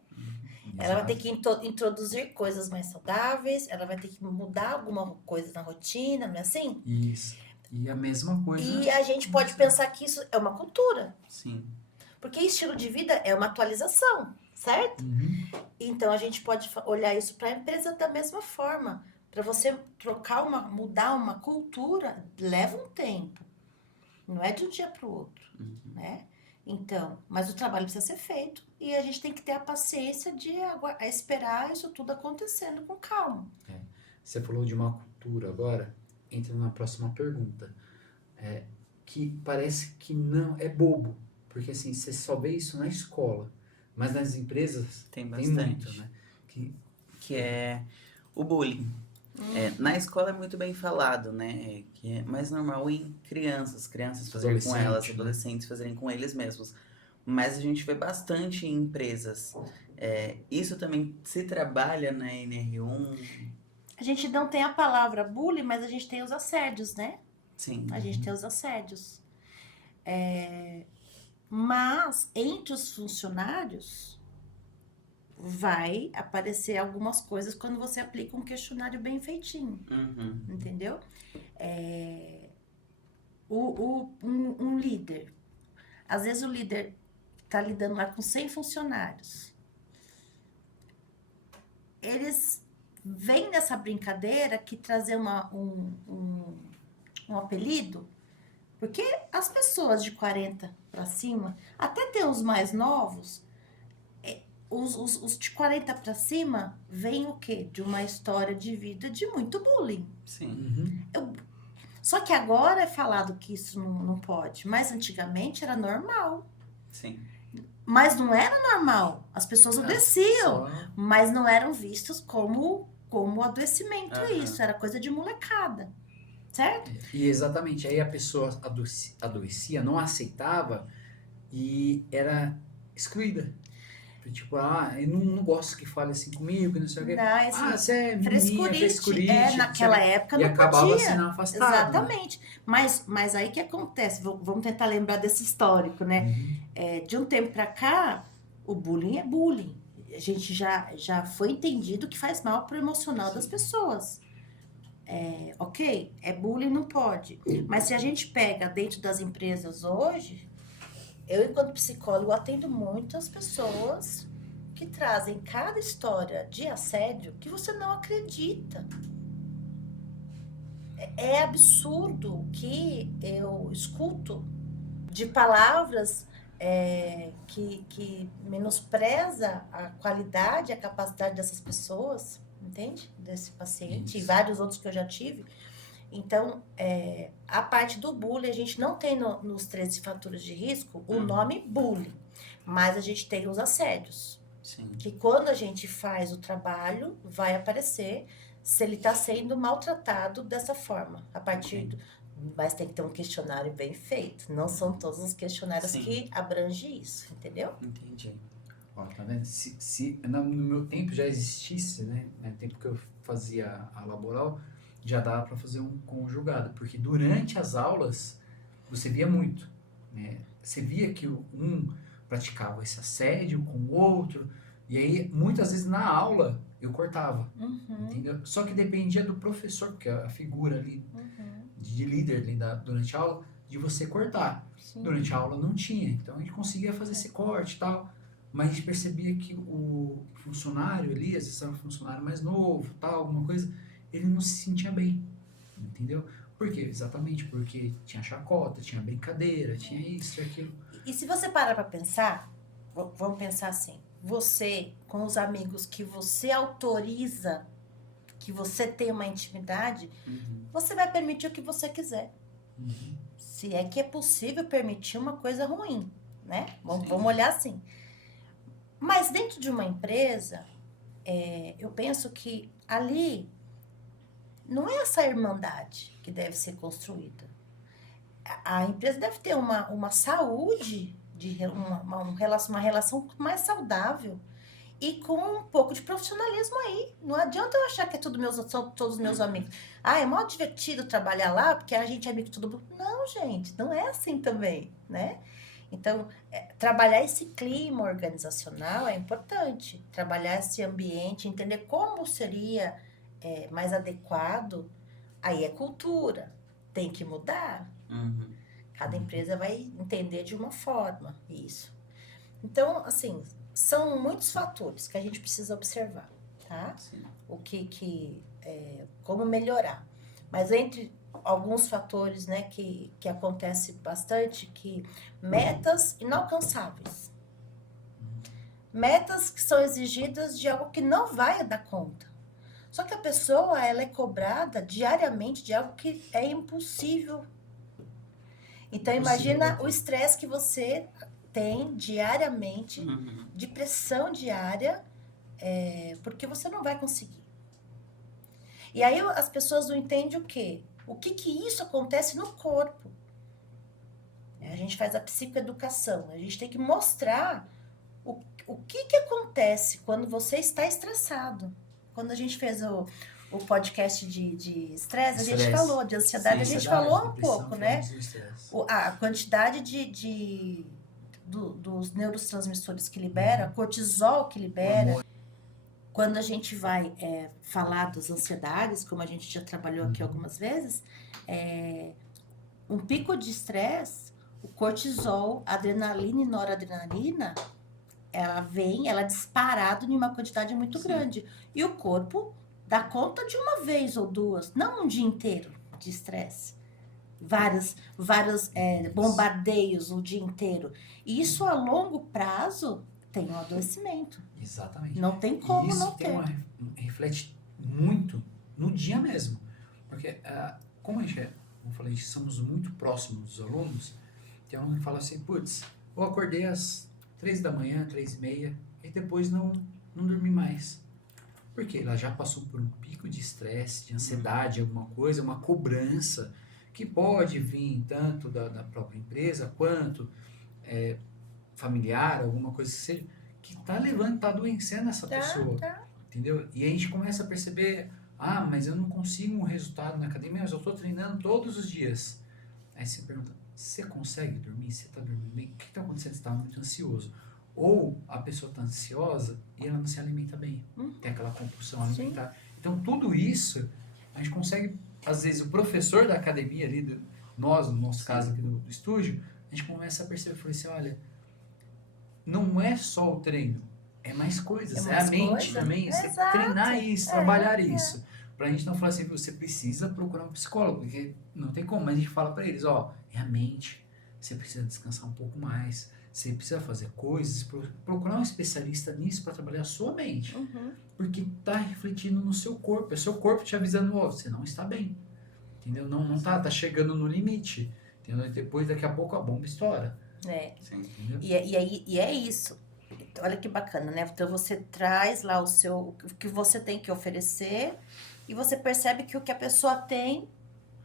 Ela vai ter que introduzir coisas mais saudáveis, ela vai ter que mudar alguma coisa na rotina, não é assim? Isso. E a mesma coisa... E a gente pode pensar que isso é uma cultura. Sim. Porque estilo de vida é uma atualização, certo? Então, a gente pode olhar isso para a empresa da mesma forma. Para você mudar uma cultura, leva um tempo. Não é de um dia para o outro, né? Então, mas o trabalho precisa ser feito. e a gente tem que ter a paciência de esperar isso tudo acontecendo com calma. Você falou de uma cultura agora, entra na próxima pergunta. Que parece que não é bobo, porque assim, você só vê isso na escola, mas nas empresas Tem tem bastante. muito, né? Que é o bullying. Na escola é muito bem falado, né? Que é mais normal em crianças fazerem com elas, Adolescente, né? adolescentes fazerem com eles mesmos. Mas a gente vê bastante em empresas. Isso também se trabalha na NR1. A gente não tem a palavra bullying, mas a gente tem os assédios, né? Sim. A gente tem os assédios. Mas entre os funcionários vai aparecer algumas coisas quando você aplica um questionário bem feitinho, Uhum. entendeu? Um líder, às vezes o líder está lidando lá com 100 funcionários. Eles vêm nessa brincadeira que trazer um apelido, porque as pessoas de 40 para cima, até tem os mais novos, os de 40 para cima vêm o quê? De uma história de vida de muito bullying. Sim. Só que agora é falado que isso não pode, mas antigamente era normal. Sim. Mas não era normal. As pessoas adoeciam, mas não eram vistos como adoecimento isso. Era coisa de molecada, certo? E exatamente, aí a pessoa adoecia, não aceitava e era excluída. Tipo, eu não gosto que fale assim comigo, não sei o quê. Não, Você é menininha, frescurite. Naquela época e não acabava podia. sendo afastado. Exatamente. Né? Mas aí que acontece? Vamos tentar lembrar desse histórico, né? De um tempo pra cá, o bullying é bullying. A gente já foi entendido que faz mal pro emocional das pessoas. Ok, é bullying, não pode. Mas se a gente pega dentro das empresas hoje, eu, enquanto psicólogo, atendo muitas pessoas que trazem cada história de assédio que você não acredita. É absurdo o que eu escuto de palavras que menospreza a qualidade, a capacidade dessas pessoas, entende? Desse paciente e vários outros que eu já tive. Então, a parte do bullying, a gente não tem nos 13 fatores de risco o nome bullying, mas a gente tem os assédios. Sim. Que quando a gente faz o trabalho, vai aparecer se ele está sendo maltratado dessa forma. Mas tem que ter um questionário bem feito. Não são todos os questionários que abrangem isso, entendeu? Entendi. Ó, tá vendo? Se no meu tempo já existisse, né? No tempo que eu fazia a laboral, já dava para fazer um conjugado, porque durante as aulas você via muito, né? Você via que um praticava esse assédio com o outro, e aí muitas vezes na aula eu cortava, entendeu? Só que dependia do professor, porque a figura ali de líder ali durante a aula, de você cortar. Sim. Durante a aula não tinha, então a gente conseguia fazer esse corte e tal, mas a gente percebia que o funcionário ali, às vezes era um funcionário mais novo, tal, alguma coisa, ele não se sentia bem, entendeu? Por quê? Exatamente porque tinha chacota, tinha brincadeira, tinha isso e aquilo. E se você parar pra pensar, vamos pensar assim, você, com os amigos que você autoriza, que você tem uma intimidade, você vai permitir o que você quiser. Se é que é possível permitir uma coisa ruim, né? Vamos olhar assim. Mas dentro de uma empresa, eu penso que ali não é essa irmandade que deve ser construída. A empresa deve ter uma saúde, uma relação mais saudável e com um pouco de profissionalismo aí. Não adianta eu achar que são todos meus amigos. É mó divertido trabalhar lá porque a gente é amigo de todo mundo. Não, gente, não é assim também, né? Então, trabalhar esse clima organizacional é importante. Trabalhar esse ambiente, entender como seria mais adequado. Aí é cultura. Tem que mudar. Cada empresa vai entender de uma forma isso. Então, assim, são muitos fatores que a gente precisa observar, tá? Sim. Como melhorar. Mas entre alguns fatores, né, que acontece bastante, que metas inalcançáveis. Metas que são exigidas de algo que não vai dar conta. Só que a pessoa, ela é cobrada diariamente de algo que é impossível. Então, imagina o estresse que você tem diariamente, de pressão diária, porque você não vai conseguir. E aí as pessoas não entendem o quê? O que isso acontece no corpo. A gente faz a psicoeducação, a gente tem que mostrar o que acontece quando você está estressado. Quando a gente fez o podcast de estresse, a gente falou de ansiedade, a gente falou um pouco, né? A quantidade dos neurotransmissores que libera, cortisol que libera. Quando a gente vai falar das ansiedades, como a gente já trabalhou aqui algumas vezes, um pico de estresse, o cortisol, adrenalina e noradrenalina, ela é disparado em uma quantidade muito grande. E o corpo dá conta de uma vez ou duas, não um dia inteiro de estresse. Vários bombardeios o dia inteiro. E isso a longo prazo tem um adoecimento. Exatamente. Não tem como isso não ter. Reflete muito no dia mesmo. Porque, como a gente como eu falei, somos muito próximos dos alunos, tem um que fala assim, putz, eu acordei às 3 da manhã, 3:30, e depois não dormi mais. Porque ela já passou por um pico de estresse, de ansiedade, alguma coisa, uma cobrança, que pode vir tanto da própria empresa, quanto familiar, alguma coisa que seja, que tá adoecendo essa pessoa, entendeu? E aí a gente começa a perceber, mas eu não consigo um resultado na academia, mas eu tô treinando todos os dias. Aí você pergunta, você consegue dormir? Você tá dormindo bem? O que tá acontecendo? Você tá muito ansioso. Ou a pessoa tá ansiosa e ela não se alimenta bem. Tem aquela compulsão alimentar. Então, tudo isso, a gente consegue, às vezes, o professor da academia ali, nós, no nosso caso aqui do estúdio, a gente começa a perceber, falei assim, olha, não é só o treino, é mais coisas, é a mente também, você treinar isso, trabalhar isso. Pra gente não falar assim, você precisa procurar um psicólogo, porque não tem como, mas a gente fala pra eles, é a mente, você precisa descansar um pouco mais, você precisa fazer coisas, procurar um especialista nisso para trabalhar a sua mente, porque tá refletindo no seu corpo, é o seu corpo te avisando, você não está bem, entendeu? Não tá chegando no limite, entendeu? E depois, daqui a pouco, a bomba estoura. E é isso. Olha que bacana, né? Então você traz lá o que você tem que oferecer e você percebe que o que a pessoa tem,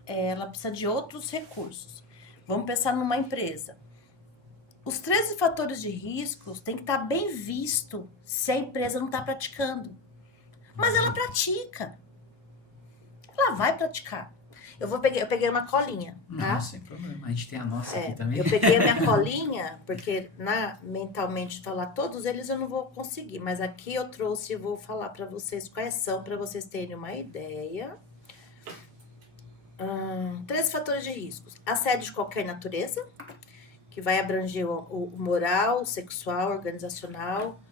ela precisa de outros recursos. Vamos pensar numa empresa. Os 13 fatores de riscos tem que estar bem visto se a empresa não está praticando. Mas ela pratica. Ela vai praticar. Eu peguei uma colinha, tá? Não, sem problema. A gente tem a nossa aqui também. Eu peguei a minha colinha, porque mentalmente falar todos eles eu não vou conseguir. Mas aqui eu trouxe e vou falar para vocês quais são, para vocês terem uma ideia. 13 fatores de riscos. Assédio de qualquer natureza, que vai abranger o moral, o sexual, o organizacional,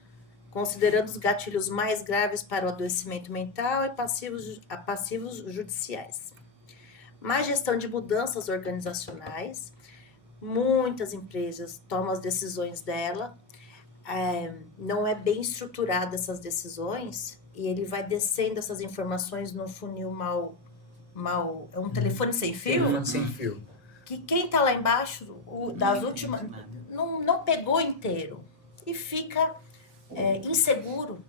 considerando os gatilhos mais graves para o adoecimento mental e passivos judiciais. Má gestão de mudanças organizacionais. Muitas empresas tomam as decisões dela, não é bem estruturada essas decisões, e ele vai descendo essas informações num funil mal é um telefone sem fio? Telefone sem fio. Que quem tá lá embaixo, das últimas, não pegou inteiro, e fica inseguro,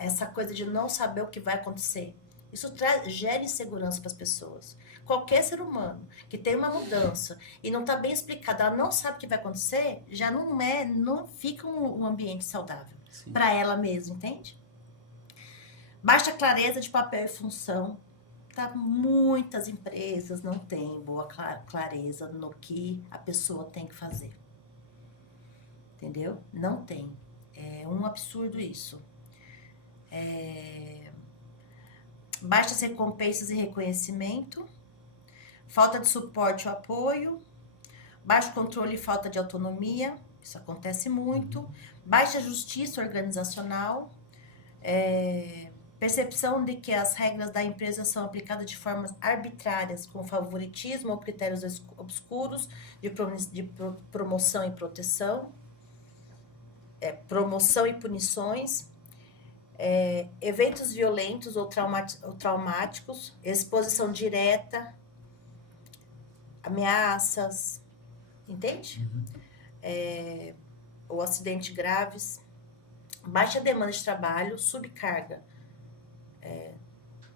essa coisa de não saber o que vai acontecer. Isso gera insegurança para as pessoas. Qualquer ser humano que tem uma mudança e não está bem explicado, ela não sabe o que vai acontecer, já não fica um ambiente saudável para ela mesma, entende? Baixa clareza de papel e função. Muitas empresas não têm boa clareza no que a pessoa tem que fazer. Entendeu? Não tem. É um absurdo isso. Baixas recompensas e reconhecimento, falta de suporte ou apoio, baixo controle e falta de autonomia, isso acontece muito, baixa justiça organizacional, percepção de que as regras da empresa são aplicadas de formas arbitrárias, com favoritismo ou critérios obscuros de promoção e proteção, promoção e punições, eventos violentos ou traumáticos, exposição direta, ameaças, entende? Ou acidentes graves, baixa demanda de trabalho, subcarga,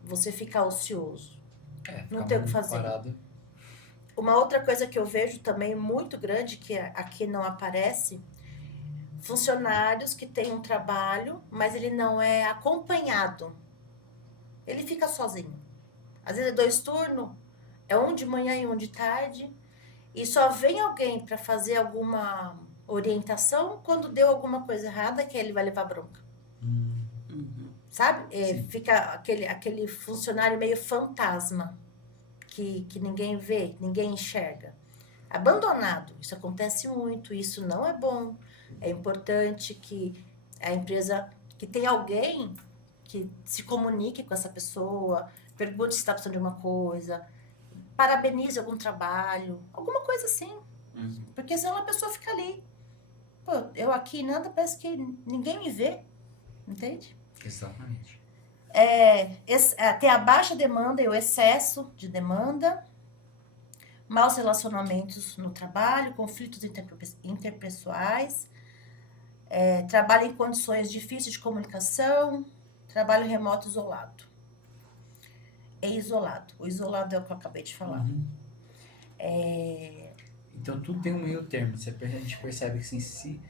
você fica ocioso, não tem o que fazer. Parado. Uma outra coisa que eu vejo também muito grande, que aqui não aparece, funcionários que têm um trabalho, mas ele não é acompanhado. Ele fica sozinho. Às vezes é 2 turnos, é um de manhã e um de tarde, e só vem alguém para fazer alguma orientação quando deu alguma coisa errada, que ele vai levar bronca. Sabe? Fica aquele funcionário meio fantasma, que ninguém vê, ninguém enxerga. Abandonado. Isso acontece muito, isso não é bom. É importante que a empresa, que tenha alguém que se comunique com essa pessoa, pergunte se está precisando de uma coisa, parabenize algum trabalho, alguma coisa assim. Porque senão a pessoa fica ali. Pô, eu aqui nada, parece que ninguém me vê. Entende? Exatamente. Tem a baixa demanda e o excesso de demanda, maus relacionamentos no trabalho, conflitos interpessoais, trabalho em condições difíceis de comunicação, trabalho remoto isolado. Isolado. O isolado é o que eu acabei de falar. Então tudo tem um meio termo. A gente percebe que assim,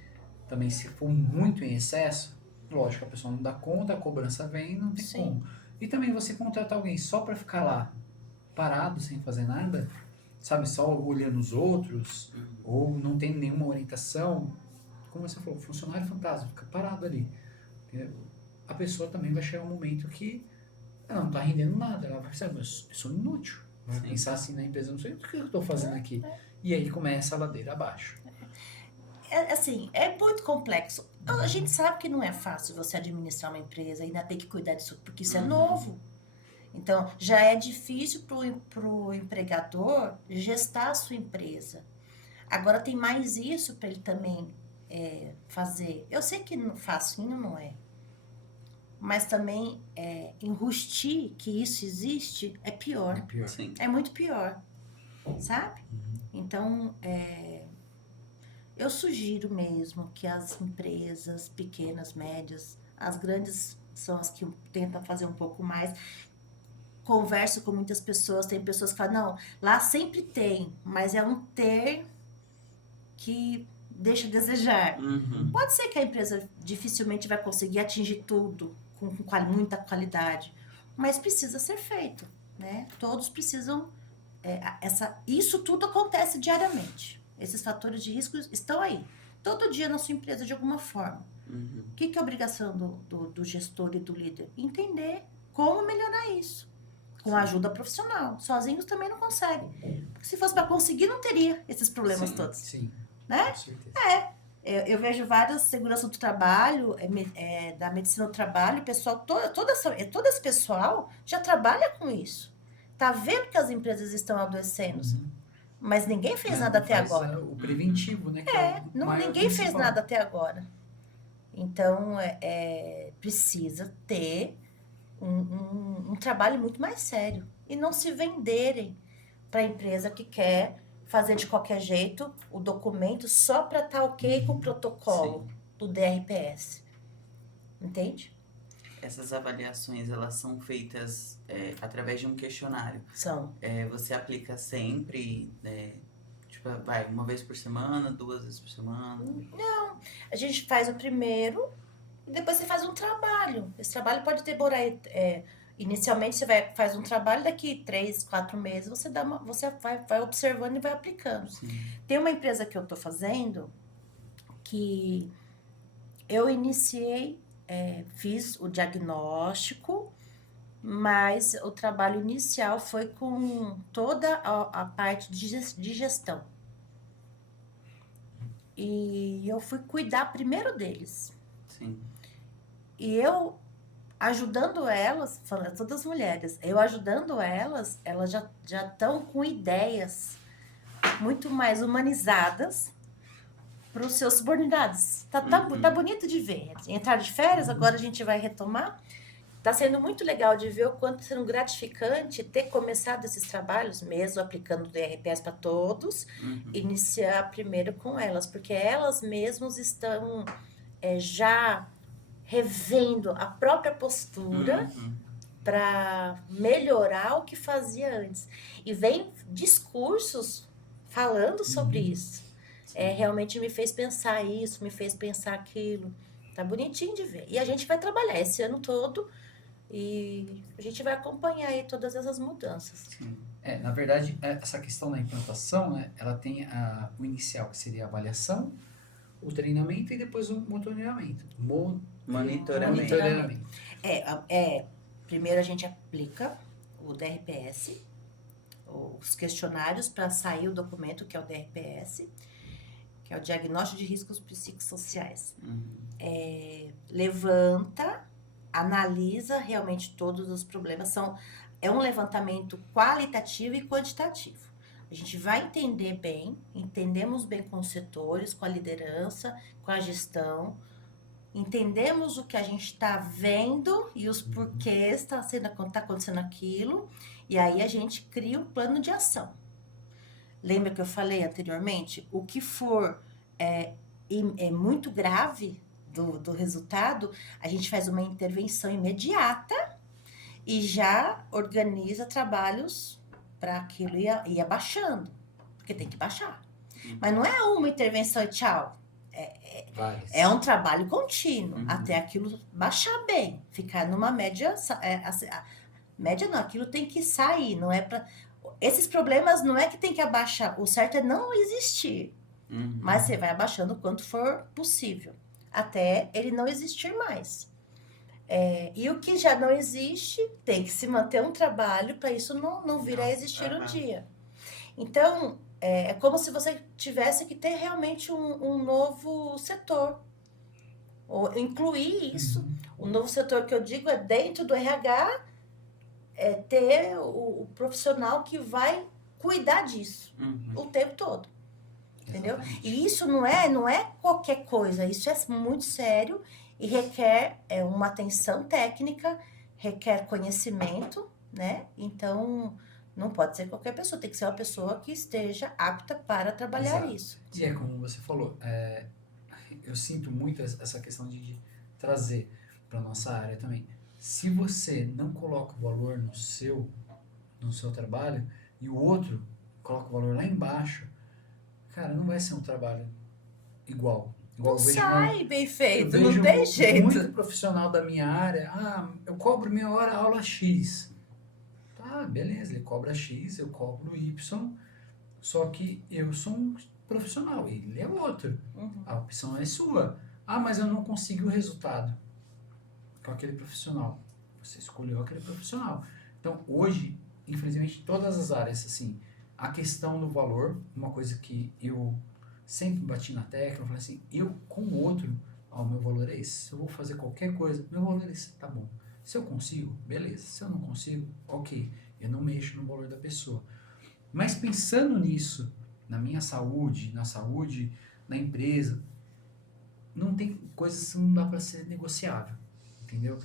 também se for muito em excesso, lógico, a pessoa não dá conta, a cobrança vem, não tem como. E também você contratar alguém só para ficar lá parado, sem fazer nada, sabe, só olhando os outros, ou não tem nenhuma orientação, como você falou, funcionário fantasma, fica parado ali. Entendeu? A pessoa também vai chegar um momento que ela não tá rendendo nada, ela vai pensar, mas eu sou inútil. Vai pensar assim na empresa, não sei o que eu estou fazendo aqui. E aí começa a ladeira abaixo. Assim, é muito complexo. A gente sabe que não é fácil você administrar uma empresa e ainda ter que cuidar disso, porque isso é novo. Então, já é difícil pro empregador gestar a sua empresa. Agora tem mais isso para ele também fazer. Eu sei que facinho não é. Mas também enrustir que isso existe é pior. Sim. É muito pior. Sabe? Então, eu sugiro mesmo que as empresas pequenas, médias, as grandes são as que tentam fazer um pouco mais. Converso com muitas pessoas, tem pessoas que falam, não, lá sempre tem, mas é um ter que deixa a desejar. Pode ser que a empresa dificilmente vai conseguir atingir tudo com muita qualidade, mas precisa ser feito, né? Todos precisam... isso tudo acontece diariamente. Esses fatores de risco estão aí. Todo dia na sua empresa, de alguma forma. O que é a obrigação do gestor e do líder? Entender como melhorar isso. Com a ajuda profissional. Sozinhos também não conseguem. Porque se fosse para conseguir, não teria esses problemas todos. Sim, né? com certeza. Eu vejo várias segurança do trabalho, da medicina do trabalho, pessoal, todo esse pessoal já trabalha com isso. Tá vendo que as empresas estão adoecendo, mas ninguém fez nada até agora. O preventivo, né? Ninguém fez nada até agora. Então, precisa ter um trabalho muito mais sério. E não se venderem para a empresa que quer fazer de qualquer jeito o documento só para estar ok com o protocolo do DRPS. Entende? Essas avaliações, elas são feitas através de um questionário. São. Você aplica sempre, tipo, uma vez por semana, 2 vezes por semana? Não. A gente faz o primeiro e depois você faz um trabalho. Esse trabalho pode demorar... inicialmente você faz um trabalho, daqui 3, 4 meses você vai observando e vai aplicando. Sim. Tem uma empresa que eu estou fazendo que eu iniciei, fiz o diagnóstico, mas o trabalho inicial foi com toda a parte de gestão. E eu fui cuidar primeiro deles. Sim. E eu ajudando elas, falando todas mulheres, eu ajudando elas já estão com ideias muito mais humanizadas, para os seus subordinados. Tá bonito de ver. Entrar de férias, agora a gente vai retomar. Está sendo muito legal de ver o quanto está sendo gratificante ter começado esses trabalhos, mesmo aplicando o DRPS para todos, iniciar primeiro com elas, porque elas mesmas estão já revendo a própria postura para melhorar o que fazia antes. E vem discursos falando sobre isso. Realmente me fez pensar isso, me fez pensar aquilo. Tá bonitinho de ver. E a gente vai trabalhar esse ano todo e a gente vai acompanhar aí todas essas mudanças. Sim. Na verdade, essa questão da implantação, né, ela tem o inicial, que seria a avaliação, o treinamento e depois o monitoramento. Monitoramento. Primeiro a gente aplica o DRPS, os questionários para sair o documento, que é o DRPS, que é o Diagnóstico de Riscos Psicossociais. Levanta, analisa realmente todos os problemas. É um levantamento qualitativo e quantitativo. A gente vai entendemos bem com os setores, com a liderança, com a gestão, entendemos o que a gente está vendo e os porquês tá acontecendo aquilo, e aí a gente cria um plano de ação. Lembra que eu falei anteriormente? O que for muito grave do resultado, a gente faz uma intervenção imediata e já organiza trabalhos para aquilo ir abaixando, porque tem que baixar. Mas não é uma intervenção e tchau. É um trabalho contínuo, até aquilo baixar bem, ficar numa média. Média não, aquilo tem que sair, não é para. Esses problemas não é que tem que abaixar, o certo é não existir, mas você vai abaixando o quanto for possível, até ele não existir mais. E o que já não existe, tem que se manter um trabalho para isso não vir a existir um dia. Então, é como se você tivesse que ter realmente um novo setor, ou incluir isso. O novo setor que eu digo é dentro do RH, ter o profissional que vai cuidar disso o tempo todo. Entendeu? Exatamente. E isso não é qualquer coisa, isso é muito sério e requer uma atenção técnica, requer conhecimento, né? Então, não pode ser qualquer pessoa, tem que ser uma pessoa que esteja apta para trabalhar Exato. isso. E é como você falou, eu sinto muito essa questão de trazer para nossa área também. Se você não coloca o valor no seu trabalho e o outro coloca o valor lá embaixo, cara, não vai ser um trabalho igual. Não sai bem feito, eu não vejo tem jeito. muito profissional da minha área, eu cobro meia hora aula X. Tá, beleza, ele cobra X, eu cobro Y, só que eu sou um profissional, ele é outro. A opção é sua. Mas eu não consegui o resultado com aquele profissional. Você escolheu aquele profissional. Então, hoje, infelizmente, todas as áreas, assim, a questão do valor, uma coisa que eu sempre bati na tecla, eu falei assim, eu com o outro, meu valor é esse. Se eu vou fazer qualquer coisa, meu valor é esse, tá bom. Se eu consigo, beleza. Se eu não consigo, ok. Eu não mexo no valor da pessoa. Mas pensando nisso, na minha saúde, na saúde da empresa, não tem coisas que não dá para ser negociável, entendeu?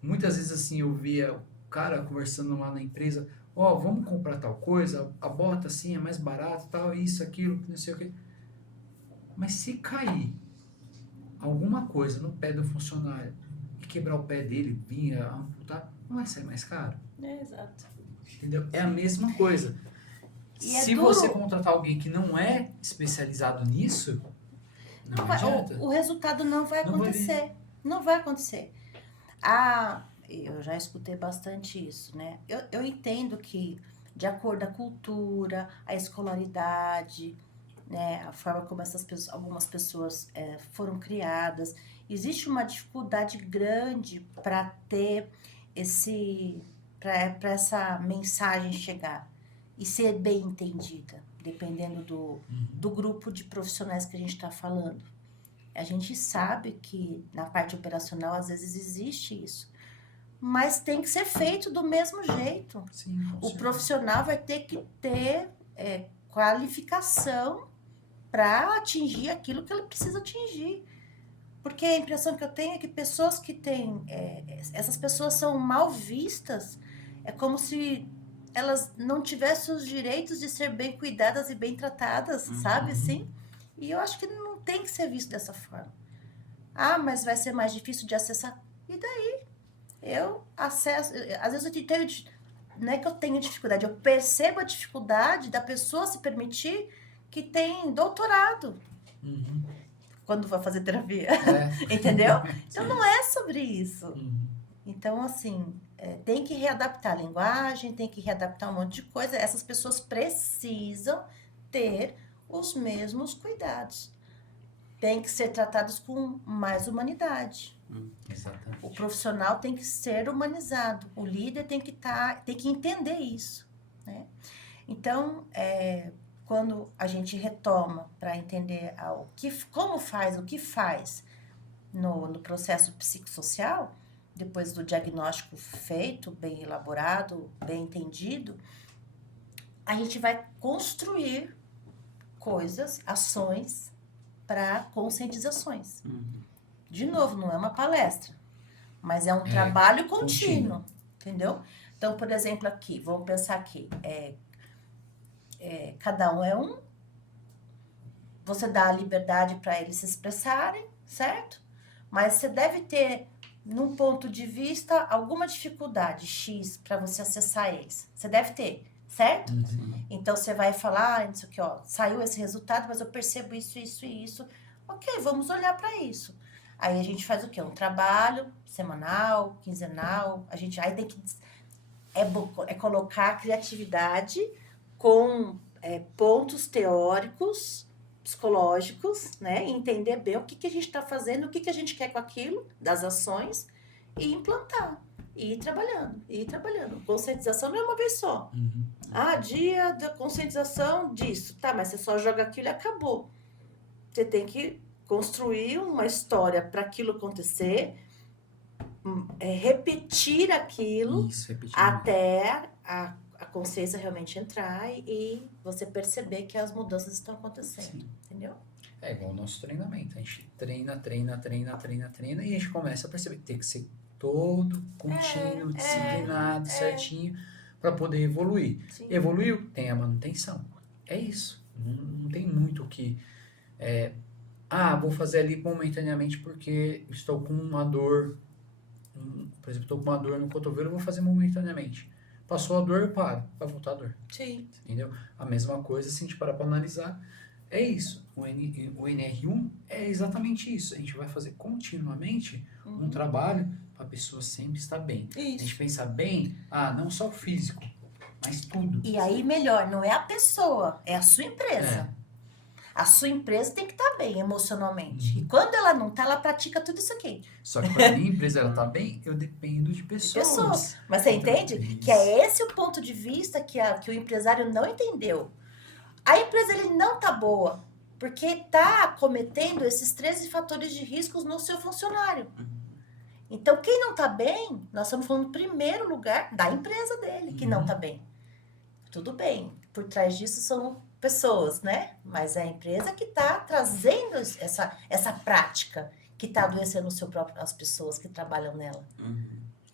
Muitas vezes assim eu via o cara conversando lá na empresa, vamos comprar tal coisa, a bota assim é mais barata, tal, isso, aquilo, não sei o que. Mas se cair alguma coisa no pé do funcionário e quebrar o pé dele, vir a amputar, não vai sair mais caro. Exato. Entendeu? É a mesma coisa. Se você contratar alguém que não é especializado nisso, não adianta. O resultado não vai acontecer. Não vai acontecer. Eu já escutei bastante isso, né? Eu entendo que, de acordo com a cultura, a escolaridade, né, a forma como algumas pessoas foram criadas, existe uma dificuldade grande para ter para essa mensagem chegar e ser bem entendida, dependendo do grupo de profissionais que a gente está falando. A gente sabe que na parte operacional às vezes existe isso, mas tem que ser feito do mesmo jeito. Sim, o profissional vai ter que ter qualificação para atingir aquilo que ele precisa atingir. Porque a impressão que eu tenho é que pessoas que têm... essas pessoas são mal vistas, é como se elas não tivessem os direitos de ser bem cuidadas e bem tratadas, sabe assim? E eu acho que não tem que ser visto dessa forma. Ah, mas vai ser mais difícil de acessar. E daí? Eu acesso... Às vezes eu tenho... Não é que eu tenho dificuldade, eu percebo a dificuldade da pessoa se permitir que tem doutorado quando vai fazer terapia. Entendeu? Então não é sobre isso. Então, assim, tem que readaptar a linguagem, tem que readaptar um monte de coisa. Essas pessoas precisam ter os mesmos cuidados. Tem que ser tratados com mais humanidade. Exatamente. O profissional tem que ser humanizado. O líder tem que entender isso, né? Então, quando a gente retoma para entender o que faz no processo psicossocial, depois do diagnóstico feito, bem elaborado, bem entendido, a gente vai construir coisas, ações para conscientizações. De novo, não é uma palestra, mas é um trabalho contínuo, entendeu? Então, por exemplo, aqui, vamos pensar aqui, cada um é um, você dá a liberdade para eles se expressarem, certo? Mas você deve ter, num ponto de vista, alguma dificuldade X para você acessar eles. Você deve ter, certo? Então, você vai falar, isso aqui, ó, saiu esse resultado, mas eu percebo isso, isso e isso. Ok, vamos olhar para isso. Aí a gente faz o quê? Um trabalho semanal, quinzenal. Aí tem que colocar a criatividade com pontos teóricos, psicológicos, né? E entender bem o que a gente está fazendo, o que a gente quer com aquilo, das ações, e implantar. E ir trabalhando. Conscientização não é uma vez só. Dia da conscientização disso. Tá, mas você só joga aquilo e acabou. Você tem que construir uma história para aquilo acontecer, repetir aquilo até a consciência realmente entrar e você perceber que as mudanças estão acontecendo, entendeu? É igual o nosso treinamento. A gente treina e a gente começa a perceber que tem que ser todo contínuo, disciplinado, certinho, para poder evoluir. Sim. Evoluiu, tem a manutenção. É isso. Não tem muito o que... vou fazer ali momentaneamente porque estou com uma dor, por exemplo, estou com uma dor no cotovelo, vou fazer momentaneamente. Passou a dor, eu paro, vai voltar a dor. Sim. Entendeu? A mesma coisa, se a gente parar para analisar, é isso. O NR1 é exatamente isso. A gente vai fazer continuamente um trabalho para a pessoa sempre estar bem. Isso. A gente pensar bem, não só o físico, mas tudo. E aí, melhor, não é a pessoa, é a sua empresa. A sua empresa tem que estar bem emocionalmente. E quando ela não está, ela pratica tudo isso aqui. Só que para a minha empresa ela tá bem, eu dependo de pessoas. Mas você entende que é esse o ponto de vista que o empresário não entendeu. A empresa ele não tá boa, porque está cometendo esses 13 fatores de riscos no seu funcionário. Então, quem não está bem, nós estamos falando em primeiro lugar da empresa dele, que não está bem. Tudo bem, por trás disso são pessoas, né? Mas é a empresa que está trazendo essa prática, que está adoecendo as pessoas que trabalham nela.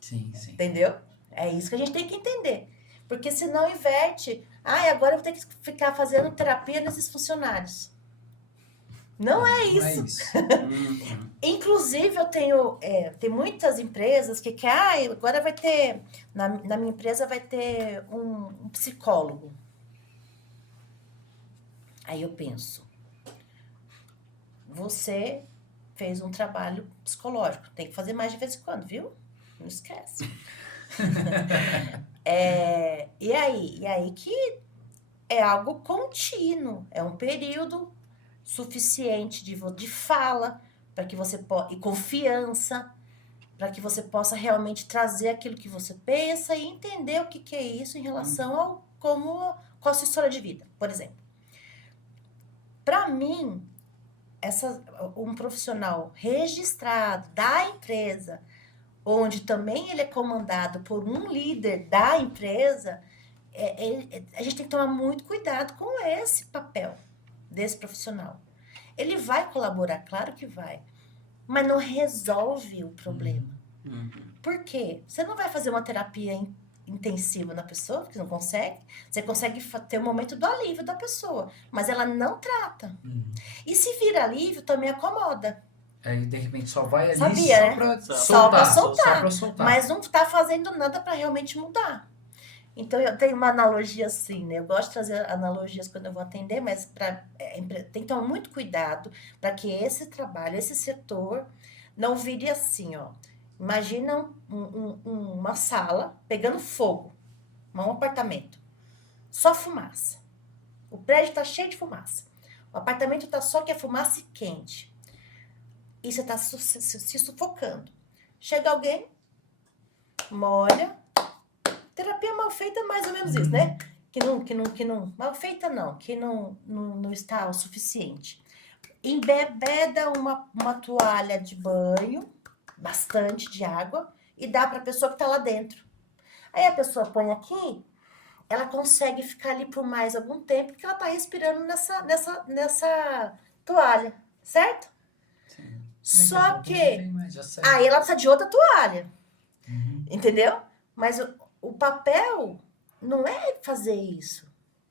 Sim. Entendeu? É isso que a gente tem que entender. Porque senão inverte. Agora eu vou ter que ficar fazendo terapia nesses funcionários. Não é isso. Inclusive, eu tenho tem muitas empresas que agora vai ter, na minha empresa vai ter um psicólogo. Aí eu penso, você fez um trabalho psicológico, tem que fazer mais de vez em quando, viu? Não esquece. E aí que é algo contínuo, é um período suficiente de fala, para que você e confiança, para que você possa realmente trazer aquilo que você pensa e entender o que é isso em relação qual a sua história de vida, por exemplo. Para mim, um profissional registrado da empresa, onde também ele é comandado por um líder da empresa, a gente tem que tomar muito cuidado com esse papel, desse profissional. Ele vai colaborar, claro que vai, mas não resolve o problema. Por quê? Você não vai fazer uma terapia intensiva na pessoa, porque não consegue. Você consegue ter o momento do alívio da pessoa, mas ela não trata. E se vira alívio, também acomoda. Aí, de repente, só vai ali Sabia, só né? pra Só soltar. pra soltar. Só pra soltar. Mas não tá fazendo nada para realmente mudar. Então, eu tenho uma analogia assim, né? Eu gosto de trazer analogias quando eu vou atender, mas tem que tomar muito cuidado para que esse trabalho, esse setor, não vire assim, ó. Imagina uma sala pegando fogo, um apartamento, só fumaça. O prédio está cheio de fumaça. O apartamento está só que é fumaça e quente. E você está se sufocando. Chega alguém, molha. Terapia mal feita é mais ou menos isso, né? Que não, mal feita não, que não está o suficiente. Embebeda uma toalha de banho, bastante de água, e dá para a pessoa que está lá dentro. Aí a pessoa põe aqui, ela consegue ficar ali por mais algum tempo, porque ela está respirando nessa toalha, certo? Sim. Só que Já sei. aí ela precisa de outra toalha, entendeu? Mas o papel não é fazer isso,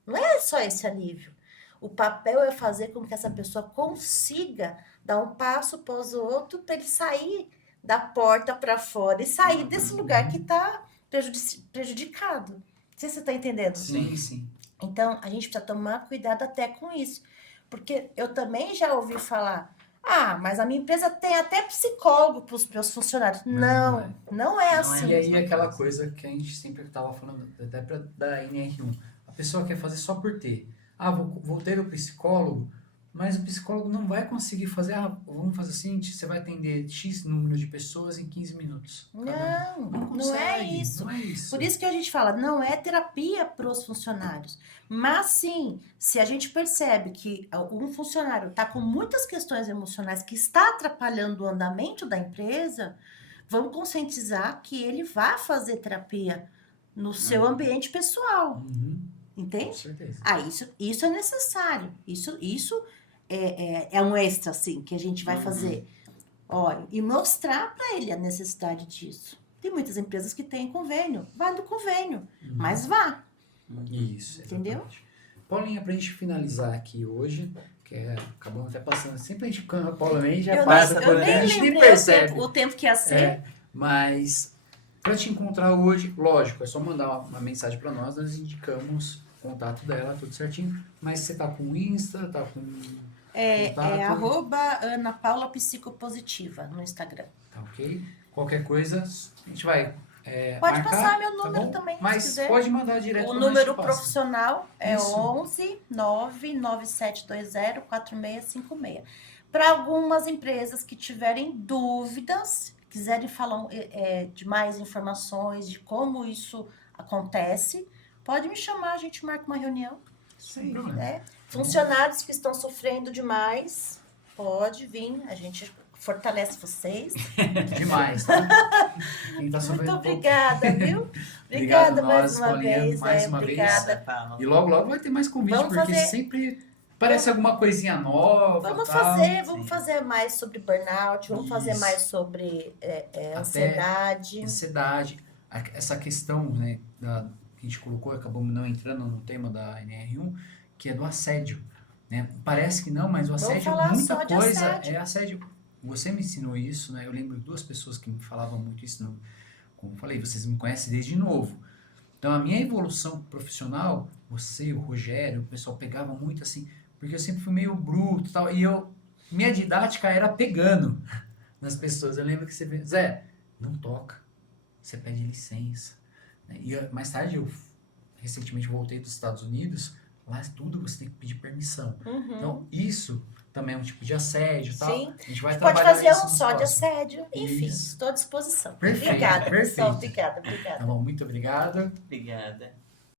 não é só esse alívio. O papel é fazer com que essa pessoa consiga dar um passo após o outro para ele sair da porta para fora e sair desse lugar que está prejudicado. Não sei se você está entendendo. Sim, sim. Então, a gente precisa tomar cuidado até com isso. Porque eu também já ouvi falar, mas a minha empresa tem até psicólogo para os meus funcionários. Mas Não é assim. E aí aquela coisa que a gente sempre estava falando, até da NR1. A pessoa quer fazer só por ter. Vou ter o psicólogo, mas o psicólogo não vai conseguir fazer, vamos fazer assim, você vai atender X número de pessoas em 15 minutos. Não é isso. Não é isso. Por isso que a gente fala, não é terapia para os funcionários. Mas sim, se a gente percebe que um funcionário está com muitas questões emocionais que está atrapalhando o andamento da empresa, vamos conscientizar que ele vá fazer terapia no seu ambiente pessoal. Entende? Com certeza. Isso é necessário. Isso é um extra, assim, que a gente vai fazer. Olha, e mostrar para ele a necessidade disso. Tem muitas empresas que têm convênio. Vai no convênio, mas vá. Isso, entendeu? Exatamente. Paulinha, pra gente finalizar aqui hoje, que acabamos até passando, sempre a gente com a Paulinha já passa por nem a gente nem lembrei percebe. o tempo que ia ser. Mas para te encontrar hoje, lógico, é só mandar uma mensagem para nós indicamos o contato dela, tudo certinho. Mas você tá com o Insta, tá com @ Ana Paula Psicopositiva no Instagram. Tá ok? Qualquer coisa, a gente vai Pode marcar, passar meu número bom? também, Mas se quiser. pode mandar direto. O pra nós, número te passa. profissional é Isso. 11 99720 4656. Para algumas empresas que tiverem dúvidas, quiserem falar de mais informações de como isso acontece, pode me chamar, a gente marca uma reunião. Sem problema. Né? Funcionários que estão sofrendo demais, pode vir, a gente fortalece vocês. Demais, tá? Quem tá Muito sofrendo obrigada, viu? Obrigado Obrigada mais nós, uma Paulinha, vez. mais uma obrigada. Tá, E logo vai ter mais convite, Vamos porque fazer- sempre parece alguma coisinha nova. Vamos tal. vamos sim. fazer mais sobre burnout, vamos fazer Isso. mais sobre ansiedade. Ansiedade, essa questão, né, que a gente colocou, acabamos não entrando no tema da NR1, que é do assédio. Né? Parece que não, mas o assédio, falar muita só de coisa assédio. é assédio. Você me ensinou isso, né? Eu lembro de 2 pessoas que me falavam muito isso. Como eu falei, vocês me conhecem desde novo. Então, a minha evolução profissional, você, o Rogério, o pessoal pegava muito assim, porque eu sempre fui meio bruto e tal, e minha didática era pegando nas pessoas. Eu lembro que você fez, Zé, não toca, você pede licença. E mais tarde, eu recentemente voltei dos Estados Unidos, lá tudo você tem que pedir permissão. Então, isso também é um tipo de assédio e tal. Sim. A gente vai Pode trabalhar fazer isso um nos só de próximos. assédio. Enfim, Isso. estou à disposição. Perfeito, Obrigada, pessoal. perfeito. Obrigada. Tá bom, muito obrigado. Obrigada.